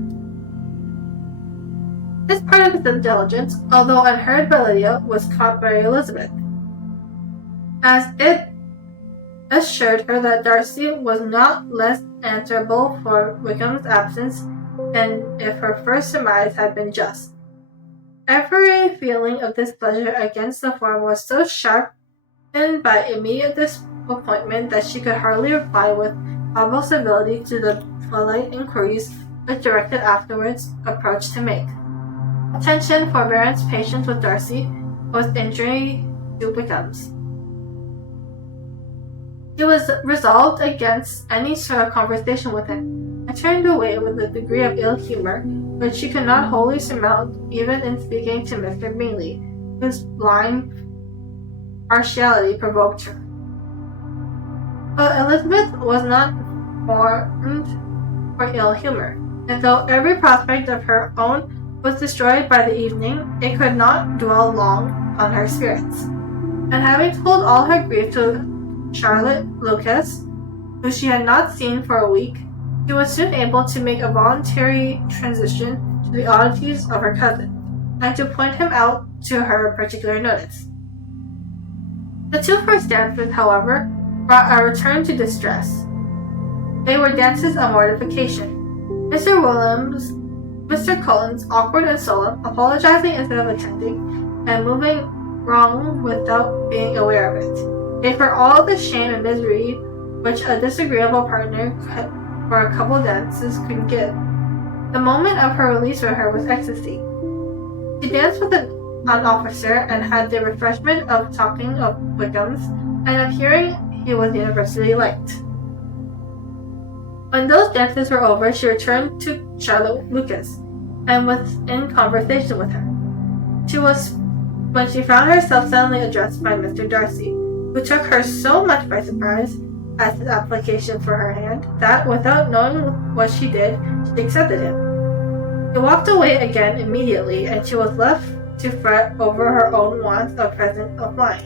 This part of his intelligence, although unheard by Lydia, was caught by Elizabeth, as assured her that Darcy was not less answerable for Wickham's absence than if her first surmise had been just. Every feeling of displeasure against the form was so sharpened by immediate disappointment that she could hardly reply with almost civility to the polite inquiries which directed afterwards approached to make. Attention, forbearance, patience with Darcy was injury to Wickham's. She was resolved against any sort of conversation with him, and turned away with a degree of ill humor which she could not wholly surmount even in speaking to Mr. Bingley, whose blind partiality provoked her. But Elizabeth was not formed for ill humor, and though every prospect of her own was destroyed by the evening, it could not dwell long on her spirits. And having told all her grief to Charlotte Lucas, who she had not seen for a week, she was soon able to make a voluntary transition to the oddities of her cousin, and to point him out to her particular notice. The two first dances, however, brought a return to distress. They were dances of mortification. Mr. Collins, awkward and solemn, apologizing instead of attending, and moving wrong without being aware of it, gave her all the shame and misery which a disagreeable partner for a couple dances could give. The moment of her release from her was ecstasy. She danced with an officer and had the refreshment of talking of Wickham's and of hearing he was universally liked. When those dances were over, she returned to Charlotte Lucas, and was in conversation with her. When she found herself suddenly addressed by Mr. Darcy, who took her so much by surprise at his application for her hand, that, without knowing what she did, she accepted him. He walked away again immediately, and she was left to fret over her own want of presence of mind.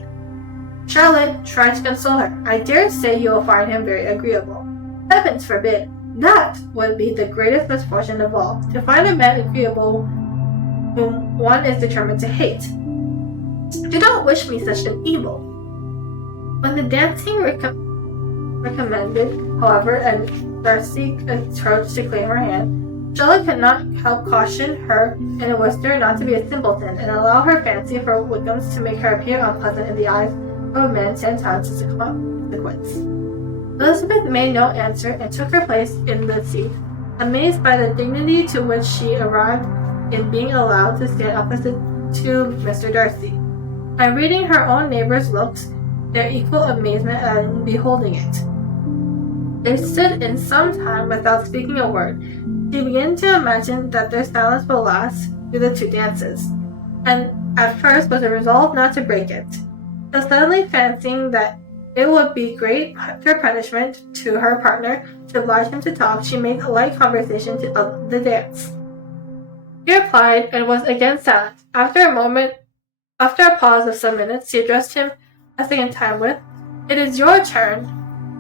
Charlotte tried to console her. "I dare say you will find him very agreeable." "Heavens forbid! That would be the greatest misfortune of all, to find a man agreeable whom one is determined to hate. Do not wish me such an evil." When the dancing recommended, however, and Darcy approached to claim her hand, Charlotte could not help caution her in a whisper not to be a simpleton, and allow her fancy for Wickham's to make her appear unpleasant in the eyes of a man 10 times his consequence. Elizabeth made no answer, and took her place in the seat, amazed by the dignity to which she arrived in being allowed to stand opposite to Mr. Darcy, and reading her own neighbours' looks, their equal amazement at beholding it. They stood in some time without speaking a word. She began to imagine that their silence would last through the two dances, and at first was resolved not to break it, till suddenly fancying that it would be great punishment to her partner to oblige him to talk, she made a light conversation of the dance. He replied, and was again silent. After a pause of some minutes, she addressed him a second time with, "It is your turn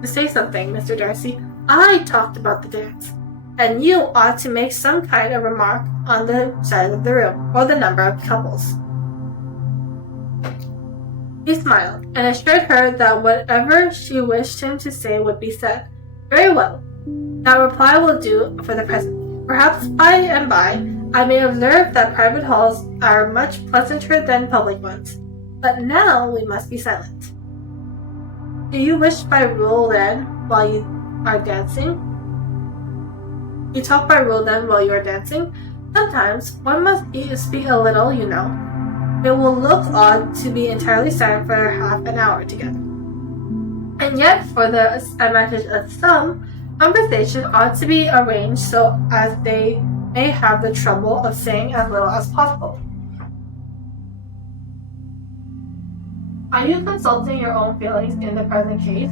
to say something, Mr. Darcy. I talked about the dance, and you ought to make some kind of remark on the size of the room, or the number of couples." He smiled, and assured her that whatever she wished him to say would be said. "Very well. That reply will do for the present. Perhaps by and by I may observe that private halls are much pleasanter than public ones. But now we must be silent. Do you wish by rule then, while you are dancing? You talk by rule then while you are dancing? Sometimes one must speak a little, you know. It will look odd to be entirely silent for half an hour together. And yet, for the advantage of some, conversation ought to be arranged so as they may have the trouble of saying as little as possible. Are you consulting your own feelings in the present case,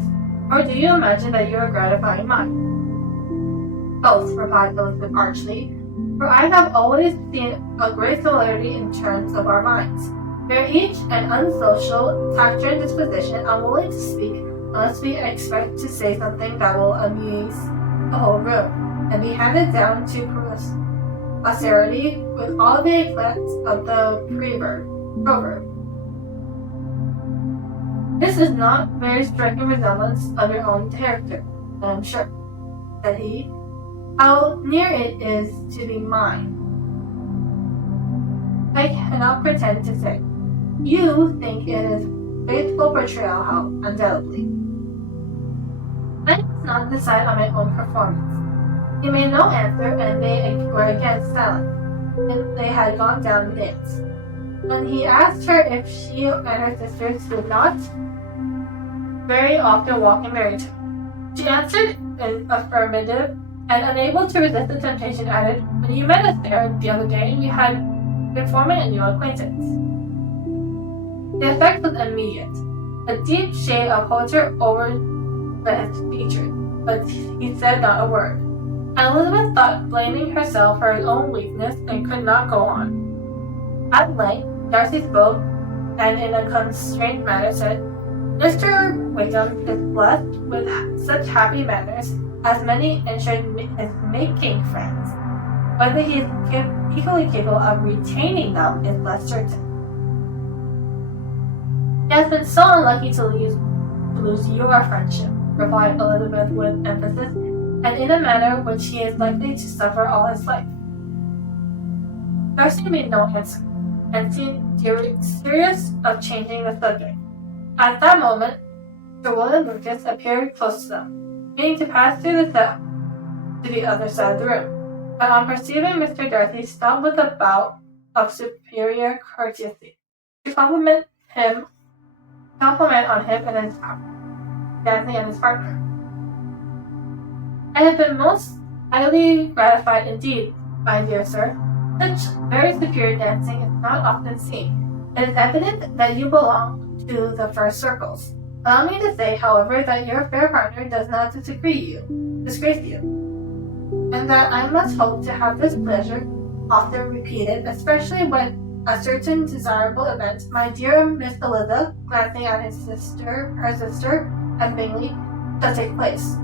or do you imagine that you are gratifying mine?" "Both," replied Elizabeth archly, "for I have always seen a great similarity in terms of our minds. We are each an unsocial, taciturn disposition, unwilling to speak unless we expect to say something that will amuse the whole room, and be handed down to posterity with all the eclat of the proverb. "This is not very striking resemblance of your own character, I am sure," said he. "How near it is to be mine, I cannot pretend to say. You think it is faithful portrayal, how undoubtedly. I must not decide on my own performance." He made no answer, and they were again silent, and they had gone down the dance. When he asked her if she and her sisters did not very often walk in Marytown, she answered in affirmative, and unable to resist the temptation added, "When you met us there the other day, we had been forming a new acquaintance." The effect was immediate. A deep shade of hauteur overspread his features, but he said not a word. Elizabeth thought blaming herself for her own weakness and could not go on. At length, Darcy spoke, and in a constrained manner said, "Mr. Wickham is blessed with such happy manners as many ensured his making friends. Whether he is equally capable of retaining them is less certain." "He has been so unlucky to lose your friendship," replied Elizabeth with emphasis, "and in a manner which he is likely to suffer all his life." Darcy made no answer, and seemed serious of changing the subject. At that moment, Sir William Lucas appeared close to them, meaning to pass through the cell to the other side of the room, but on perceiving Mr. Darcy, stopped with a bow of superior courtesy to compliment on him and his Dancing and his partner. "I have been most highly gratified indeed, my dear sir. Such very superior dancing is not often seen. It is evident that you belong to the first circles. Allow me to say, however, that your fair partner does not disgrace you, and that I must hope to have this pleasure often repeated, especially when a certain desirable event, my dear Miss Eliza," glancing at her sister, and Bingley, "shall take place."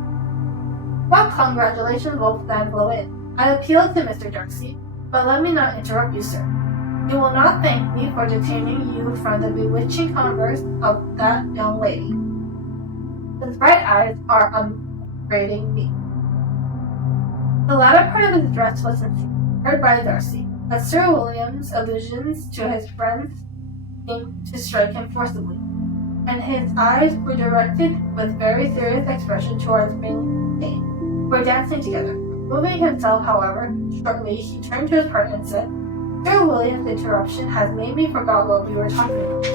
"What congratulations will then blow in! I appeal to Mr. Darcy, but let me not interrupt you, sir. You will not thank me for detaining you from the bewitching converse of that young lady. His bright eyes are upbraiding me." The latter part of his address was heard by Darcy, but Sir William's allusions to his friends seemed to strike him forcibly, and his eyes were directed with very serious expression towards Bingley and Jane, who were dancing together. Moving himself, however, shortly, he turned to his partner and said, "Sir William's interruption has made me forget what we were talking about."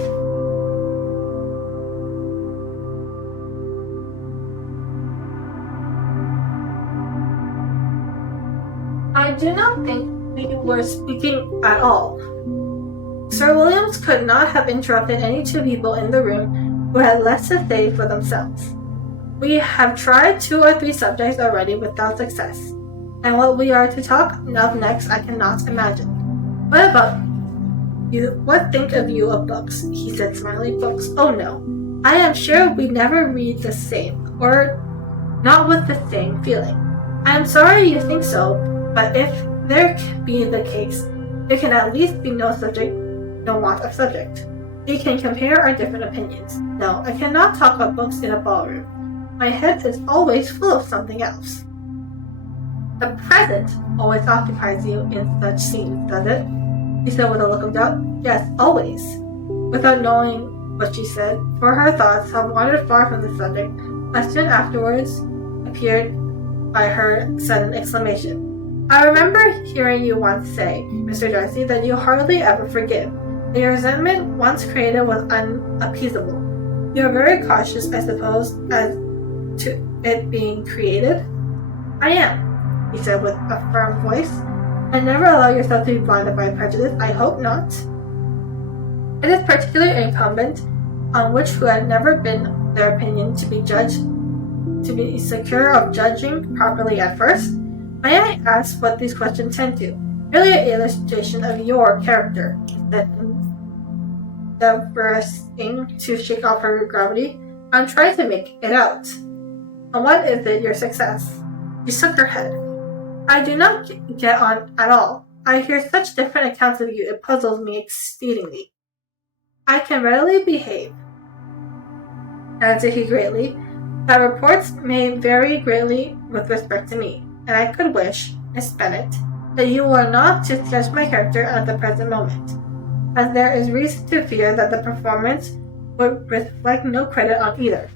"I do not think we were speaking at all." Sir Williams could not have interrupted any two people in the room who had less to say for themselves. "We have tried 2 or 3 subjects already without success, and what we are to talk of next I cannot imagine. What about you? What think you of books?" he said, smiling. "Books? Oh no. I am sure we never read the same, or not with the same feeling. I am sorry you think so, but if there be the case, there can at least be no want of subject. We can compare our different opinions. No, I cannot talk of books in a ballroom. My head is always full of something else." "The present always occupies you in such scenes, does it?" he said with a look of doubt. "Yes, always," without knowing what she said, for her thoughts had wandered far from the subject, as soon afterwards appeared by her sudden exclamation. "I remember hearing you once say, Mr. Darcy, that you hardly ever forgive. That your resentment once created was unappeasable. You are very cautious, I suppose, as to it being created?" "I am," he said with a firm voice. "And never allow yourself to be blinded by prejudice. I hope not." It is particularly incumbent on which who had never been their opinion to be secure of judging properly at first. "May I ask what these questions tend to?" "Merely an illustration of your character," he said, endeavoring to shake off her gravity. "I'm trying to make it out." "And what is it, your success?" She shook her head. "I do not get on at all. I hear such different accounts of you, it puzzles me exceedingly." "I can readily behave," answered he greatly, that reports may vary greatly with respect to me, and I could wish, Miss Bennet, that you were not to judge my character at the present moment, as there is reason to fear that the performance would reflect no credit on either.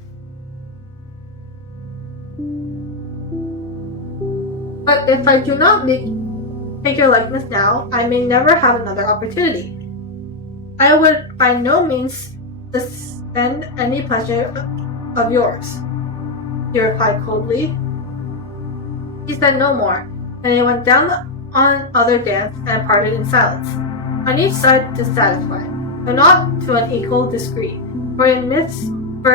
But if I do not take your likeness now, I may never have another opportunity. I would by no means suspend any pleasure of yours, he replied coldly. He said no more, and they went down on other dance and parted in silence, on each side dissatisfied, though not to an equal degree, for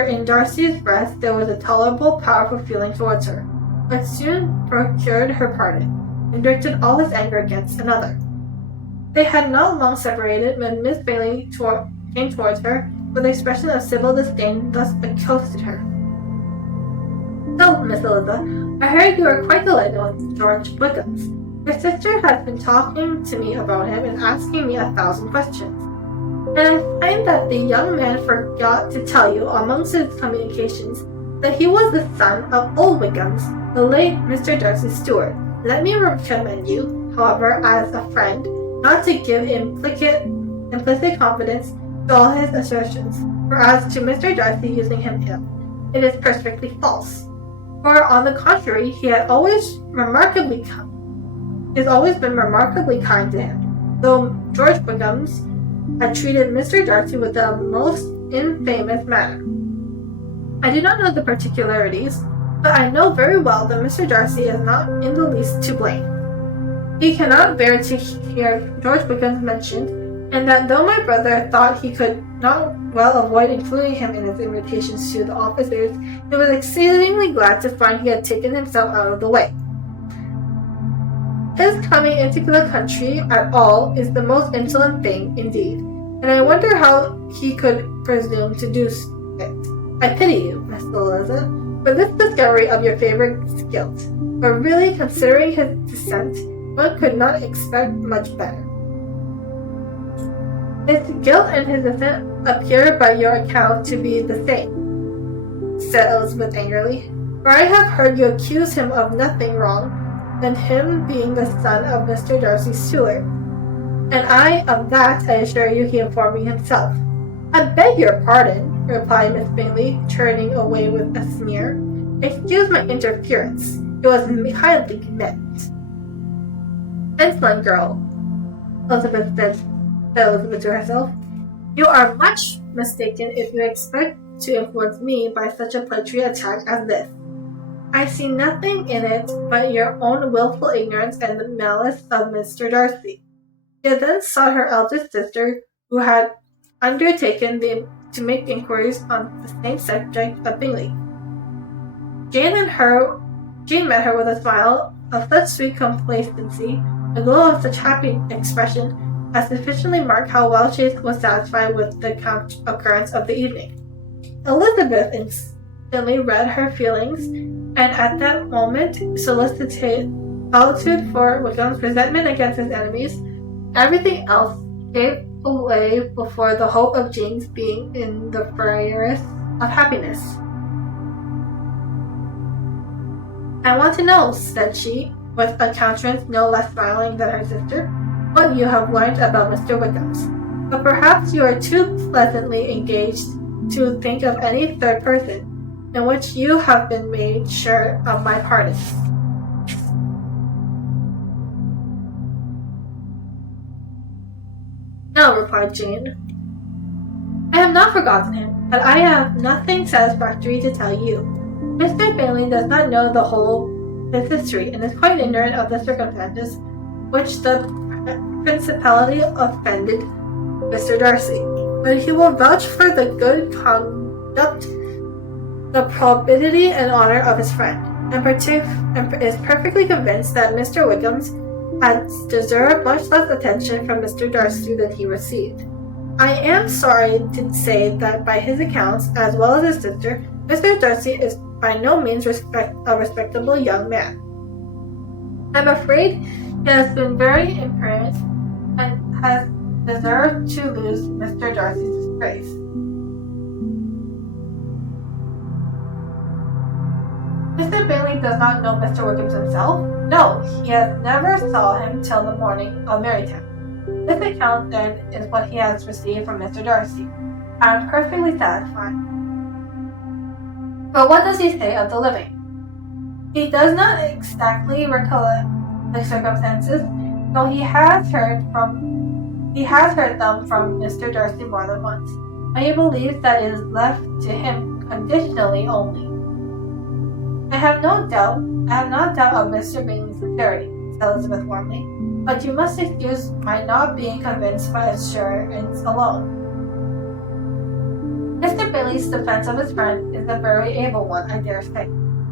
in Darcy's breast there was a tolerable, powerful feeling towards her, but soon procured her pardon, and directed all his anger against another. They had not long separated when Miss Bingley came towards her with an expression of civil disdain, thus accosted her. So, Miss Eliza, I heard you are quite delighted with George Wickham's. Your sister has been talking to me about him and asking me 1,000 questions. And I find that the young man forgot to tell you amongst his communications that he was the son of old Wickham's, the late Mr. Darcy's steward. Let me recommend you, however, as a friend, not to give implicit confidence to all his assertions, for as to Mr. Darcy using him ill, it is perfectly false. For on the contrary, he has always been remarkably kind to him, though George Wickham's had treated Mr. Darcy with the most infamous manner. I do not know the particularities, but I know very well that Mr. Darcy is not in the least to blame. He cannot bear to hear George Wickham mentioned, and that though my brother thought he could not well avoid including him in his invitations to the officers, he was exceedingly glad to find he had taken himself out of the way. His coming into the country at all is the most insolent thing, indeed, and I wonder how he could presume to do it. I pity you, Miss Eliza, for this discovery of your favourite's guilt, but really, considering his descent, one could not expect much better. His guilt and his descent appear by your account to be the same, said Elizabeth angrily, for I have heard you accuse him of nothing wrong than him being the son of Mr. Darcy's steward, and of that I assure you he informed me himself. I beg your pardon, replied Miss Bingley, turning away with a sneer. Excuse my interference. It was kindly meant. Insolent girl, Elizabeth said to herself. You are much mistaken if you expect to influence me by such a paltry attack as this. I see nothing in it but your own wilful ignorance and the malice of Mr. Darcy. She then sought her eldest sister, who had undertaken to make inquiries on the same subject of Bingley. Jane met her with a smile of such sweet complacency, a glow of such happy expression, as sufficiently marked how well she was satisfied with the occurrence of the evening. Elizabeth instantly read her feelings, and at that moment solicited solitude for Wickham's resentment against his enemies. Everything else gave away before the hope of Jane's being in the fairest of happiness. I want to know, said she, with a countenance no less smiling than her sister, what you have learned about Mr. Wickham's. But perhaps you are too pleasantly engaged to think of any third person, in which you have been made sure of my pardon. No, replied Jane. I have not forgotten him, but I have nothing satisfactory to tell you. Mr. Bingley does not know the whole of his history, and is quite ignorant of the circumstances which the principality offended Mr. Darcy, but he will vouch for the good conduct, the probity and honour of his friend, and is perfectly convinced that Mr. Wickham's had deserved much less attention from Mr. Darcy than he received. I am sorry to say that by his accounts, as well as his sister, Mr. Darcy is by no means a respectable young man. I'm afraid he has been very imprudent and has deserved to lose Mr. Darcy's disgrace. does not know Mr. Wickham's himself? No, he has never saw him till the morning of Marytown. This account, then, is what he has received from Mr. Darcy. I am perfectly satisfied. But what does he say of the living? He does not exactly recollect the circumstances, though he has heard them from Mr. Darcy more than once, but he believes that it is left to him conditionally only. I have not doubt of Mr. Bingley's sincerity, said Elizabeth warmly, but you must excuse my not being convinced by assurance alone. Mr. Bingley's defense of his friend is a very able one, I dare say,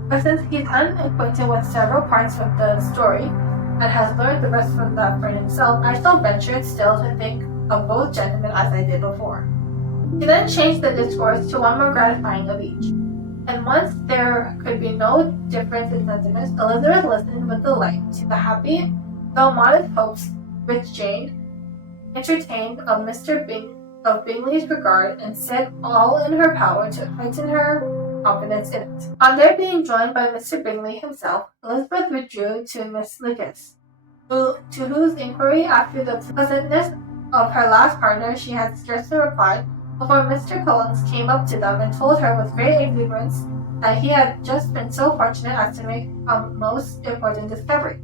but since he is unacquainted with several parts of the story, and has learned the rest from that for himself, I shall venture still to think of both gentlemen as I did before. He then changed the discourse to one more gratifying of each, and once there could be no difference in sentiments, Elizabeth listened with delight to the happy, though modest hopes which Jane entertained of of Bingley's regard, and said all in her power to heighten her confidence in it. On their being joined by Mr. Bingley himself, Elizabeth withdrew to Miss Lucas, to whose inquiry after the pleasantness of her last partner she had scarcely replied, before Mr. Collins came up to them and told her with great exuberance that he had just been so fortunate as to make a most important discovery.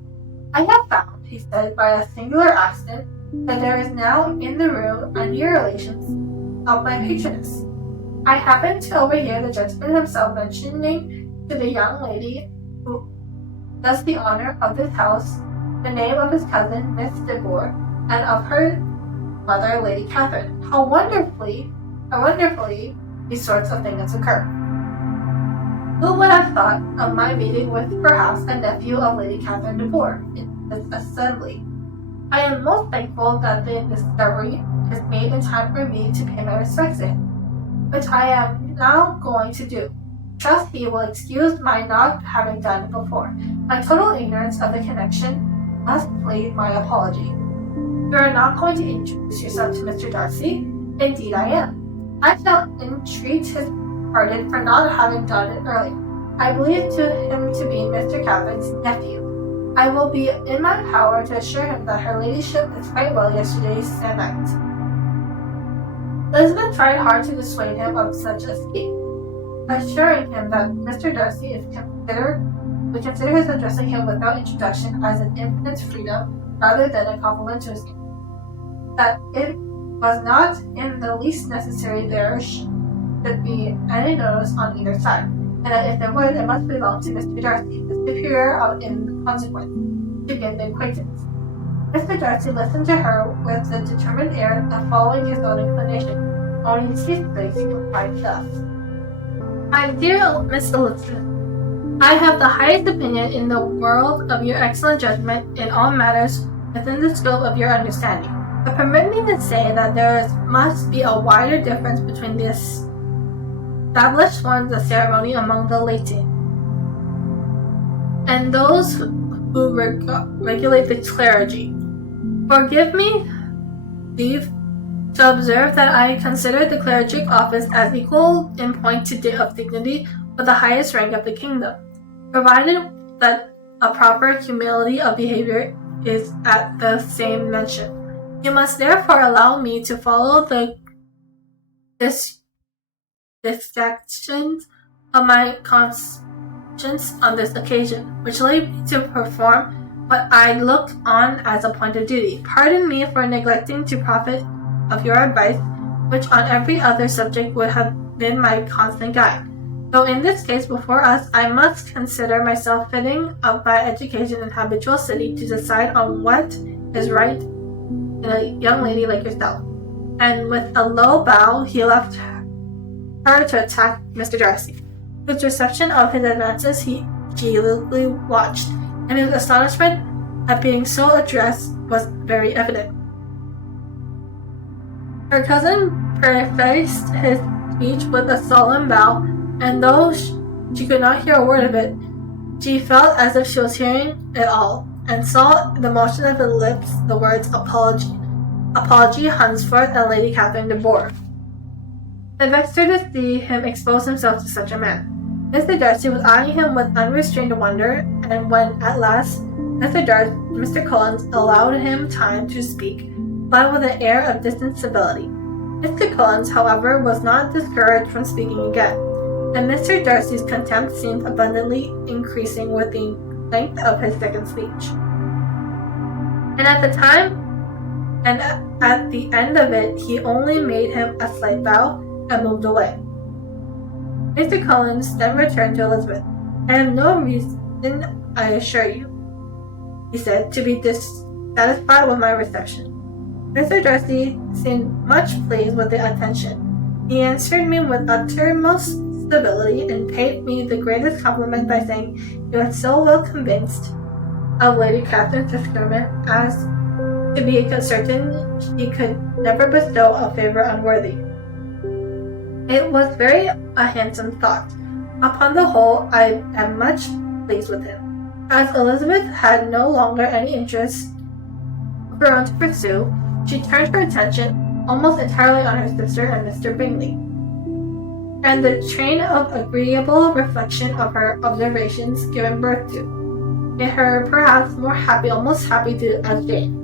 I have found, he said, by a singular accident, that there is now in the room a near relation of my patroness. I happened to overhear the gentleman himself mentioning to the young lady who does the honor of this house the name of his cousin, Miss de Bourgh, and of her mother, Lady Catherine. How wonderfully these sorts of things occur. Who would have thought of my meeting with perhaps a nephew of Lady Catherine de Bourgh in this assembly? I am most thankful that the discovery is made in time for me to pay my respects to him, which I am now going to do. Trust he will excuse my not having done it before. My total ignorance of the connection must plead my apology. You are not going to introduce yourself to Mr. Darcy? Indeed I am. I shall entreat his pardon for not having done it earlier. I believe him to be Mr. Catherine's nephew. I will be in my power to assure him that her ladyship is quite well yesterday se'nnight. Elizabeth tried hard to dissuade him of such a scheme, assuring him that Mr. Darcy would consider his addressing him without introduction as an infinite freedom rather than a compliment to his name, that it was not in the least necessary there should be any notice on either side, and that if there would, it must belong to Mr. Darcy, the superior in consequence, to give the acquaintance. Mr. Darcy listened to her with the determined air of following his own inclination, only ceaselessly he replied thus: My dear Miss Elizabeth, I have the highest opinion in the world of your excellent judgment in all matters within the scope of your understanding. But permit me to say that there must be a wider difference between the established forms of ceremony among the laity and those who regulate the clergy. Forgive me leave to observe that I consider the clerical office as equal in point of dignity with the highest rank of the kingdom, provided that a proper humility of behavior is at the same mention. You must therefore allow me to follow the dictations of my conscience on this occasion, which led me to perform what I looked on as a point of duty. Pardon me for neglecting to profit of your advice, which on every other subject would have been my constant guide. Though in this case before us, I must consider myself fitting up by education and habituality to decide on what is right in a young lady like yourself. And with a low bow, he left her to attack Mr. Darcy, whose reception of his advances he eagerly watched, and his astonishment at being so addressed was very evident. Her cousin prefaced his speech with a solemn bow, and though she could not hear a word of it, she felt as if she was hearing it all, and saw the motion of the lips the words apology, Hunsford, and Lady Catherine de Bourgh. It vexed her to see him expose himself to such a man. Mr. Darcy was eyeing him with unrestrained wonder, and when at last Mr. Collins allowed him time to speak, but with an air of distant civility. Mr. Collins, however, was not discouraged from speaking again, and Mr. Darcy's contempt seemed abundantly increasing with the length of his second speech. And at the end of it, he only made him a slight bow and moved away. Mr. Collins then returned to Elizabeth. "I have no reason, I assure you," he said, "to be dissatisfied with my reception." Mr. Darcy seemed much pleased with the attention. He answered me with uttermost civility and paid me the greatest compliment by saying he was so well convinced of Lady Catherine's discernment as to be certain she could never bestow a favor unworthy. It was very a handsome thought. Upon the whole, I am much pleased with him. As Elizabeth had no longer any interest of her own to pursue, she turned her attention almost entirely on her sister and Mr. Bingley, and the train of agreeable reflection of her observations given birth to made her perhaps more happy, almost happy as Jane.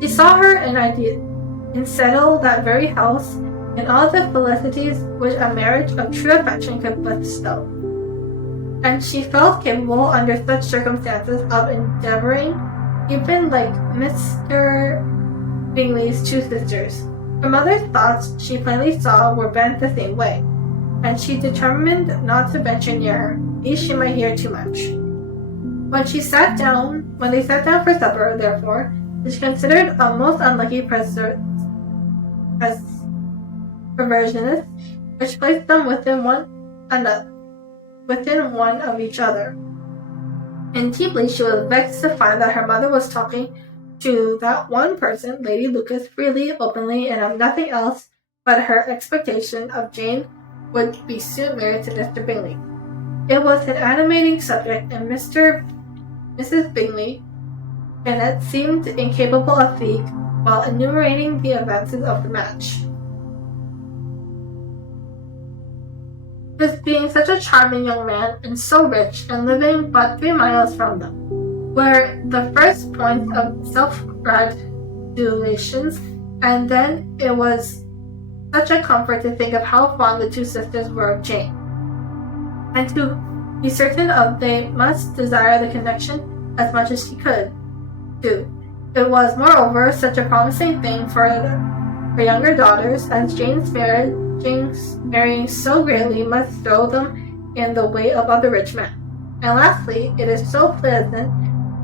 She saw her in settle that very house, in all the felicities which a marriage of true affection could bestow, and she felt capable under such circumstances of endeavoring, even like Mr. Bingley's two sisters. Her mother's thoughts, she plainly saw, were bent the same way, and she determined not to venture near her, lest she might hear too much. When they sat down for supper, therefore, she considered a most unlucky perversionist, which placed them within one of each other. And deeply she was vexed to find that her mother was talking to that one person, Lady Lucas, freely, openly, and of nothing else but her expectation of Jane would be soon married to Mr. Bingley. It was an animating subject, and Mrs. Bingley Bennet seemed incapable of fatigue while enumerating the advantages of the match. This being such a charming young man, and so rich, and living but 3 miles from them, were the first points of self-gratulations, and then it was such a comfort to think of how fond the two sisters were of Jane, and to be certain of they must desire the connection as much as she could do. It was, moreover, such a promising thing for her younger daughters, as Jane's marrying so greatly must throw them in the way of other rich men. And lastly, it is so pleasant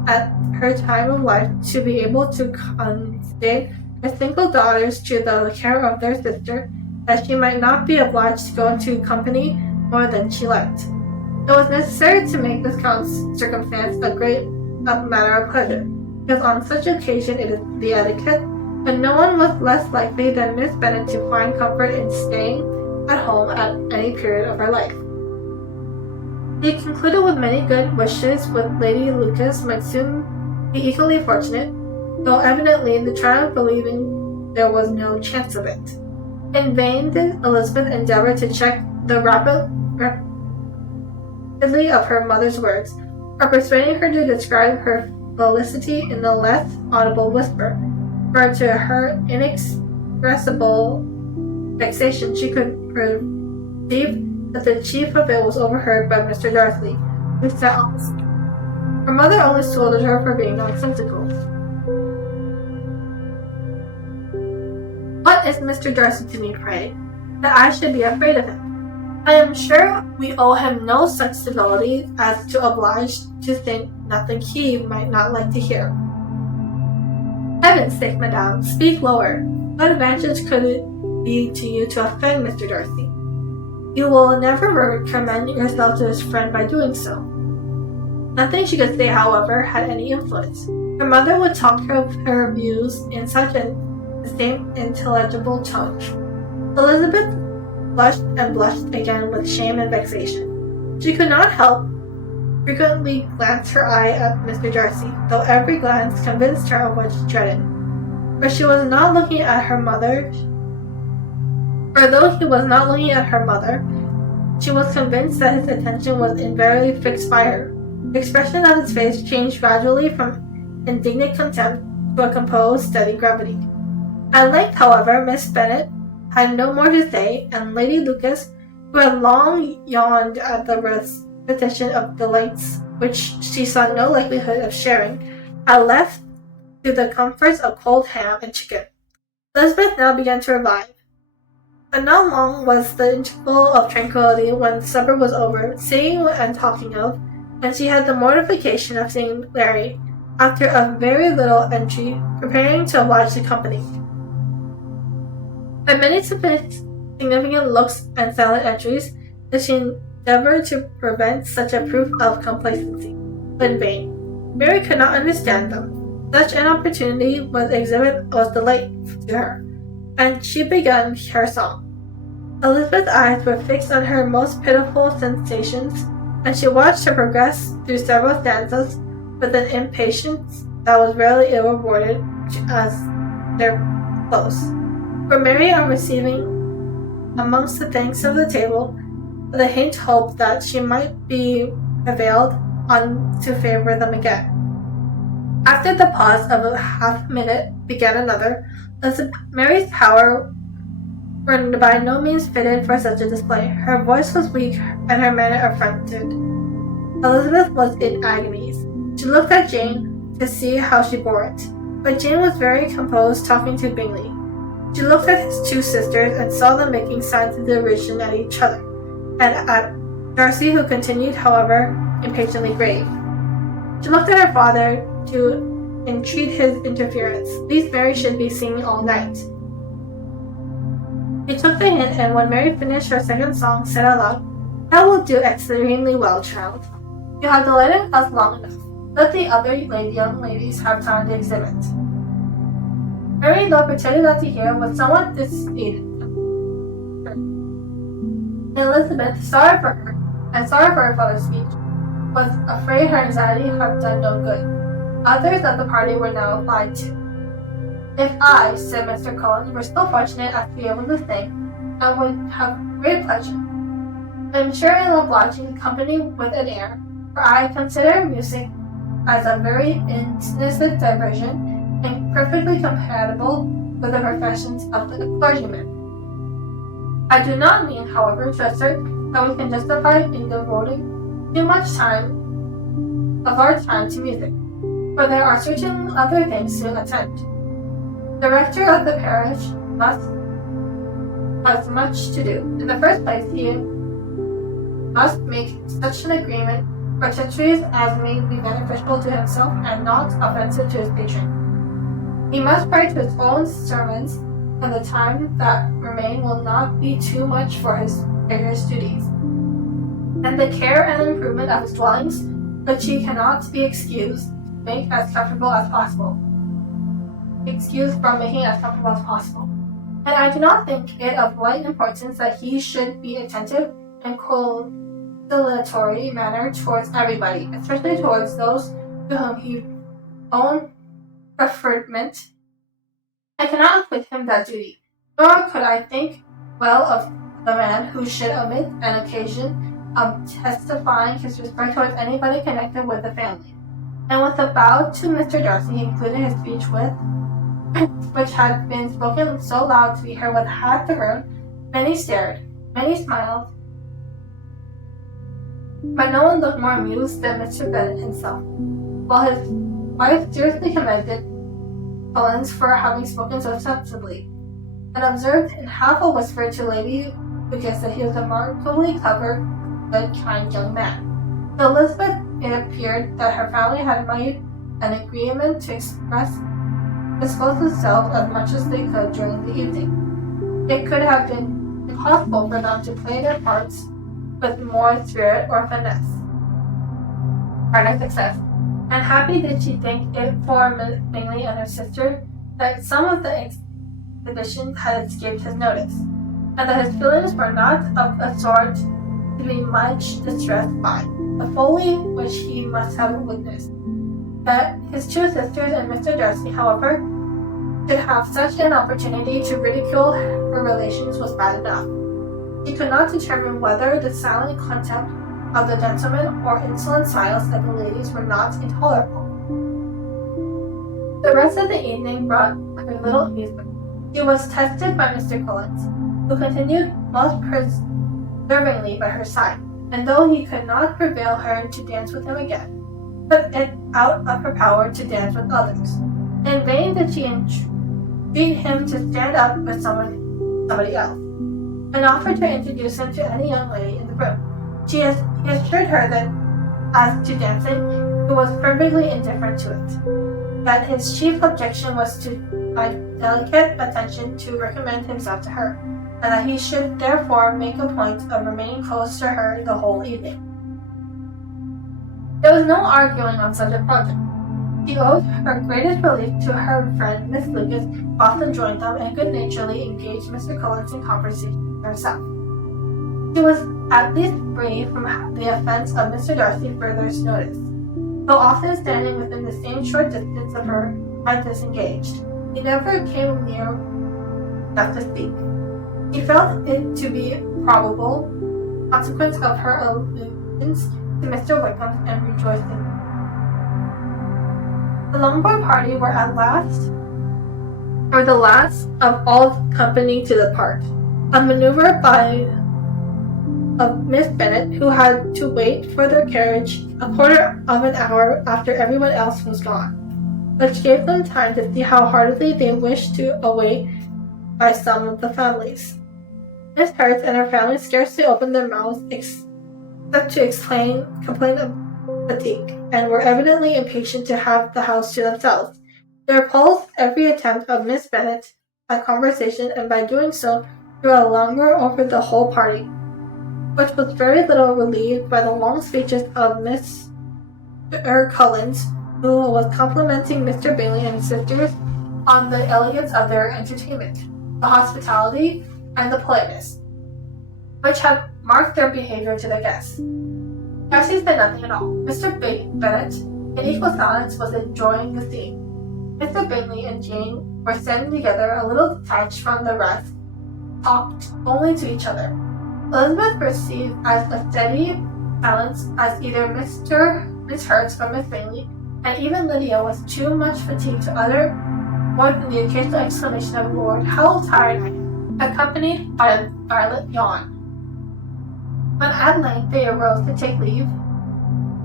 at her time of life to be able to consign her single daughters to the care of their sister, that she might not be obliged to go into company more than she liked. It was necessary to make this circumstance a great matter of pleasure, because on such occasion it is the etiquette, but no one was less likely than Miss Bennet to find comfort in staying at home at any period of her life. He concluded with many good wishes with Lady Lucas might soon be equally fortunate, though evidently the triumph believing there was no chance of it. In vain did Elizabeth endeavour to check the rapidity of her mother's words, or persuading her to describe her felicity in a less audible whisper, for to her inexpressible vexation she could perceive that the chief of it was overheard by Mr. Darcy, who sat opposite. Her mother only scolded her for being nonsensical. "What is Mr. Darcy to me, pray, that I should be afraid of him? I am sure we owe him no such civility as to oblige to think nothing he might not like to hear." "Heaven's sake, madame, speak lower. What advantage could it be to you to offend Mr. Darcy? You will never recommend yourself to his friend by doing so." Nothing she could say, however, had any influence. Her mother would talk of her views in such the same intelligible tone. Elizabeth blushed and blushed again with shame and vexation. She could not help frequently glance her eye at Mr. Darcy, though every glance convinced her of what she dreaded. For she was not looking at her mother, For though he was not looking at her mother, she was convinced that his attention was invariably fixed by her. The expression of his face changed gradually from indignant contempt to a composed, steady gravity. At length, however, Miss Bennet had no more to say, and Lady Lucas, who had long yawned at the repetition of delights which she saw no likelihood of sharing, had left to the comforts of cold ham and chicken. Elizabeth now began to revive. And not long was the interval of tranquillity when supper was over, singing and talking of, and she had the mortification of seeing Larry, after a very little entry, preparing to oblige the company. By many significant looks and silent entries did she endeavor to prevent such a proof of complacency, but in vain. Mary could not understand them. Such an opportunity was delight to her, and she began her song. Elizabeth's eyes were fixed on her most pitiful sensations, and she watched her progress through several stanzas with an impatience that was rarely ill rewarded as their close. For Mary, on receiving amongst the thanks of the table the faint hope that she might be prevailed on to favor them again. After the pause of a half minute began another. Mary's powers were by no means fitted for such a display. Her voice was weak and her manner affronted. Elizabeth was in agonies. She looked at Jane to see how she bore it, but Jane was very composed, talking to Bingley. She looked at his two sisters and saw them making signs of derision at each other, and at Darcy, who continued, however, impatiently grave. She looked at her father to entreat his interference, lest Mary should be singing all night. He took the hint, and when Mary finished her second song, said aloud, "That will do extremely well, child. You have delighted us long enough. Let the other young ladies have time to exhibit." Mary, though pretending not to hear, was somewhat dismayed. Elizabeth, sorry for her, and sorry for her father's speech, was afraid her anxiety had done no good. Others of the party were now applied to. "If I," said Mr. Collins, "were so fortunate as to be able to sing, I would have great pleasure. I am sure in obliging the company with an air, for I consider music as a very innocent diversion, and perfectly compatible with the professions of the clergyman. I do not mean, however, to assert that we can justify in devoting too much of our time to music, for there are certain other things to attend. The rector of the parish has much to do. In the first place, he must make such an agreement for centuries as may be beneficial to himself and not offensive to his patron. He must pray to his own sermons, and the time that remain will not be too much for his rigorous duties. And the care and improvement of his dwellings, which he cannot be excused from making as comfortable as possible. And I do not think it of light importance that he should be attentive and conciliatory manner towards everybody, especially towards those to whom he own preferment. I cannot acquit him that duty, nor could I think well of the man who should omit an occasion of testifying his respect towards anybody connected with the family." And with a bow to Mr. Darcy, he concluded his speech which had been spoken so loud to be heard with half the room. Many stared, many smiled, but no one looked more amused than Mr. Bennet himself, while his wife seriously commended Collins for having spoken so sensibly, and observed in half a whisper to Lady Lucas that he was a remarkably clever, good, kind young man. To Elizabeth it appeared that her family had made an agreement to dispose themselves as much as they could during the evening. It could have been impossible for them to play their parts with more spirit or finesse, or success. And happy did she think it for Miss Bingley and her sister that some of the exhibition had escaped his notice, and that his feelings were not of a sort to be much distressed by the folly which he must have witnessed. That his two sisters and Mr. Darcy, however, to have such an opportunity to ridicule her relations was bad enough. She could not determine whether the silent contempt of the gentlemen or insolent silence of the ladies were not intolerable. The rest of the evening brought her little amusement. She was tested by Mr. Collins, who continued most perseveringly by her side, and though he could not prevail her to dance with him again, put it out of her power to dance with others. In vain did she entreat him to stand up with somebody else, and offered to introduce him to any young lady in the room. He assured her that as to dancing, he was perfectly indifferent to it, that his chief objection was to by delicate attention to recommend himself to her, and that he should therefore make a point of remaining close to her the whole evening. There was no arguing on such a project. She owed her greatest relief to her friend Miss Lucas, who often joined them and good-naturedly engaged Mr. Collins in conversation herself. She was at least free from the offence of Mr. Darcy further notice, though often standing within the same short distance of her when disengaged. He never came near enough to speak. He felt it to be probable consequence of her allusions to Mr. Wickham and rejoicing. The Lombard party were the last of all company to depart. A maneuver of Miss Bennet, who had to wait for their carriage a quarter of an hour after everyone else was gone, which gave them time to see how heartily they wished to await by some of the families. Miss Hertz and her family scarcely opened their mouths except to complain of fatigue, and were evidently impatient to have the house to themselves. They repulsed every attempt of Miss Bennet at conversation, and by doing so threw a languor over the whole party, which was very little relieved by the long speeches of Mr. Collins, who was complimenting Mr. Bingley and his sisters on the elegance of their entertainment, the hospitality, and the politeness, which had marked their behaviour to their guests. Darcy said nothing at all. Mr. Bennet, in equal silence, was enjoying the scene. Mr. Bingley and Jane were standing together, a little detached from the rest, talked only to each other. Elizabeth perceived as a steady silence as either Miss Hertz or Miss Bingley, and even Lydia was too much fatigued to utter more than the occasional exclamation of "Lord, how tired I am," accompanied by a violent yawn. When at length they arose to take leave,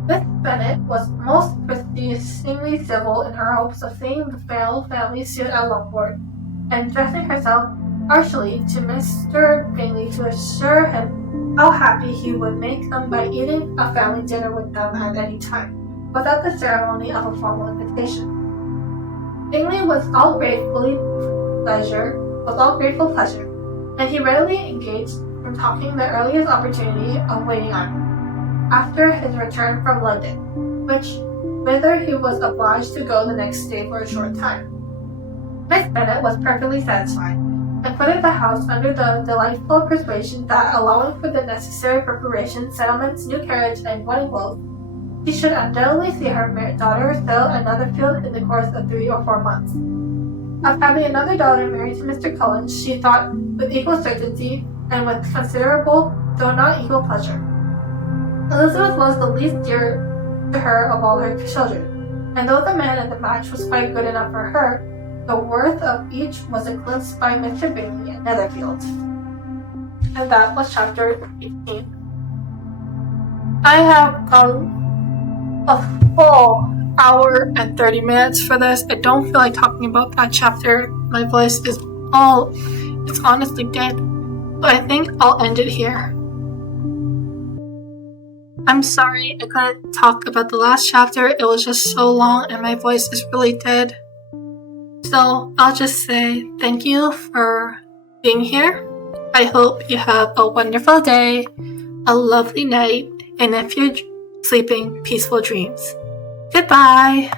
Miss Bennet was most pressingly civil in her hopes of seeing the Bell family soon at Longbourn, and addressing herself partially to Mr. Bingley to assure him how happy he would make them by eating a family dinner with them at any time, without the ceremony of a formal invitation. Bingley was all grateful pleasure, and he readily engaged in talking the earliest opportunity of waiting on him, after his return from London, whither he was obliged to go the next day for a short time. Miss Bennet was perfectly satisfied, and quitted the house under the delightful persuasion that, allowing for the necessary preparations, settlements, new carriage, and wedding clothes, she should undoubtedly see her daughter sail at Netherfield in the course of 3 or 4 months. Of having another daughter married to Mr. Collins, she thought with equal certainty, and with considerable, though not equal pleasure. Elizabeth was the least dear to her of all her children, and though the man in the match was quite good enough for her, the worth of each was eclipsed by Mr. Bingley at Netherfield. And that was chapter 18. I have a full hour and 30 minutes for this. I don't feel like talking about that chapter. My voice is it's honestly dead. But I think I'll end it here. I'm sorry I couldn't talk about the last chapter. It was just so long and my voice is really dead. So I'll just say thank you for being here. I hope you have a wonderful day, a lovely night, and if you're sleeping, peaceful dreams. Goodbye!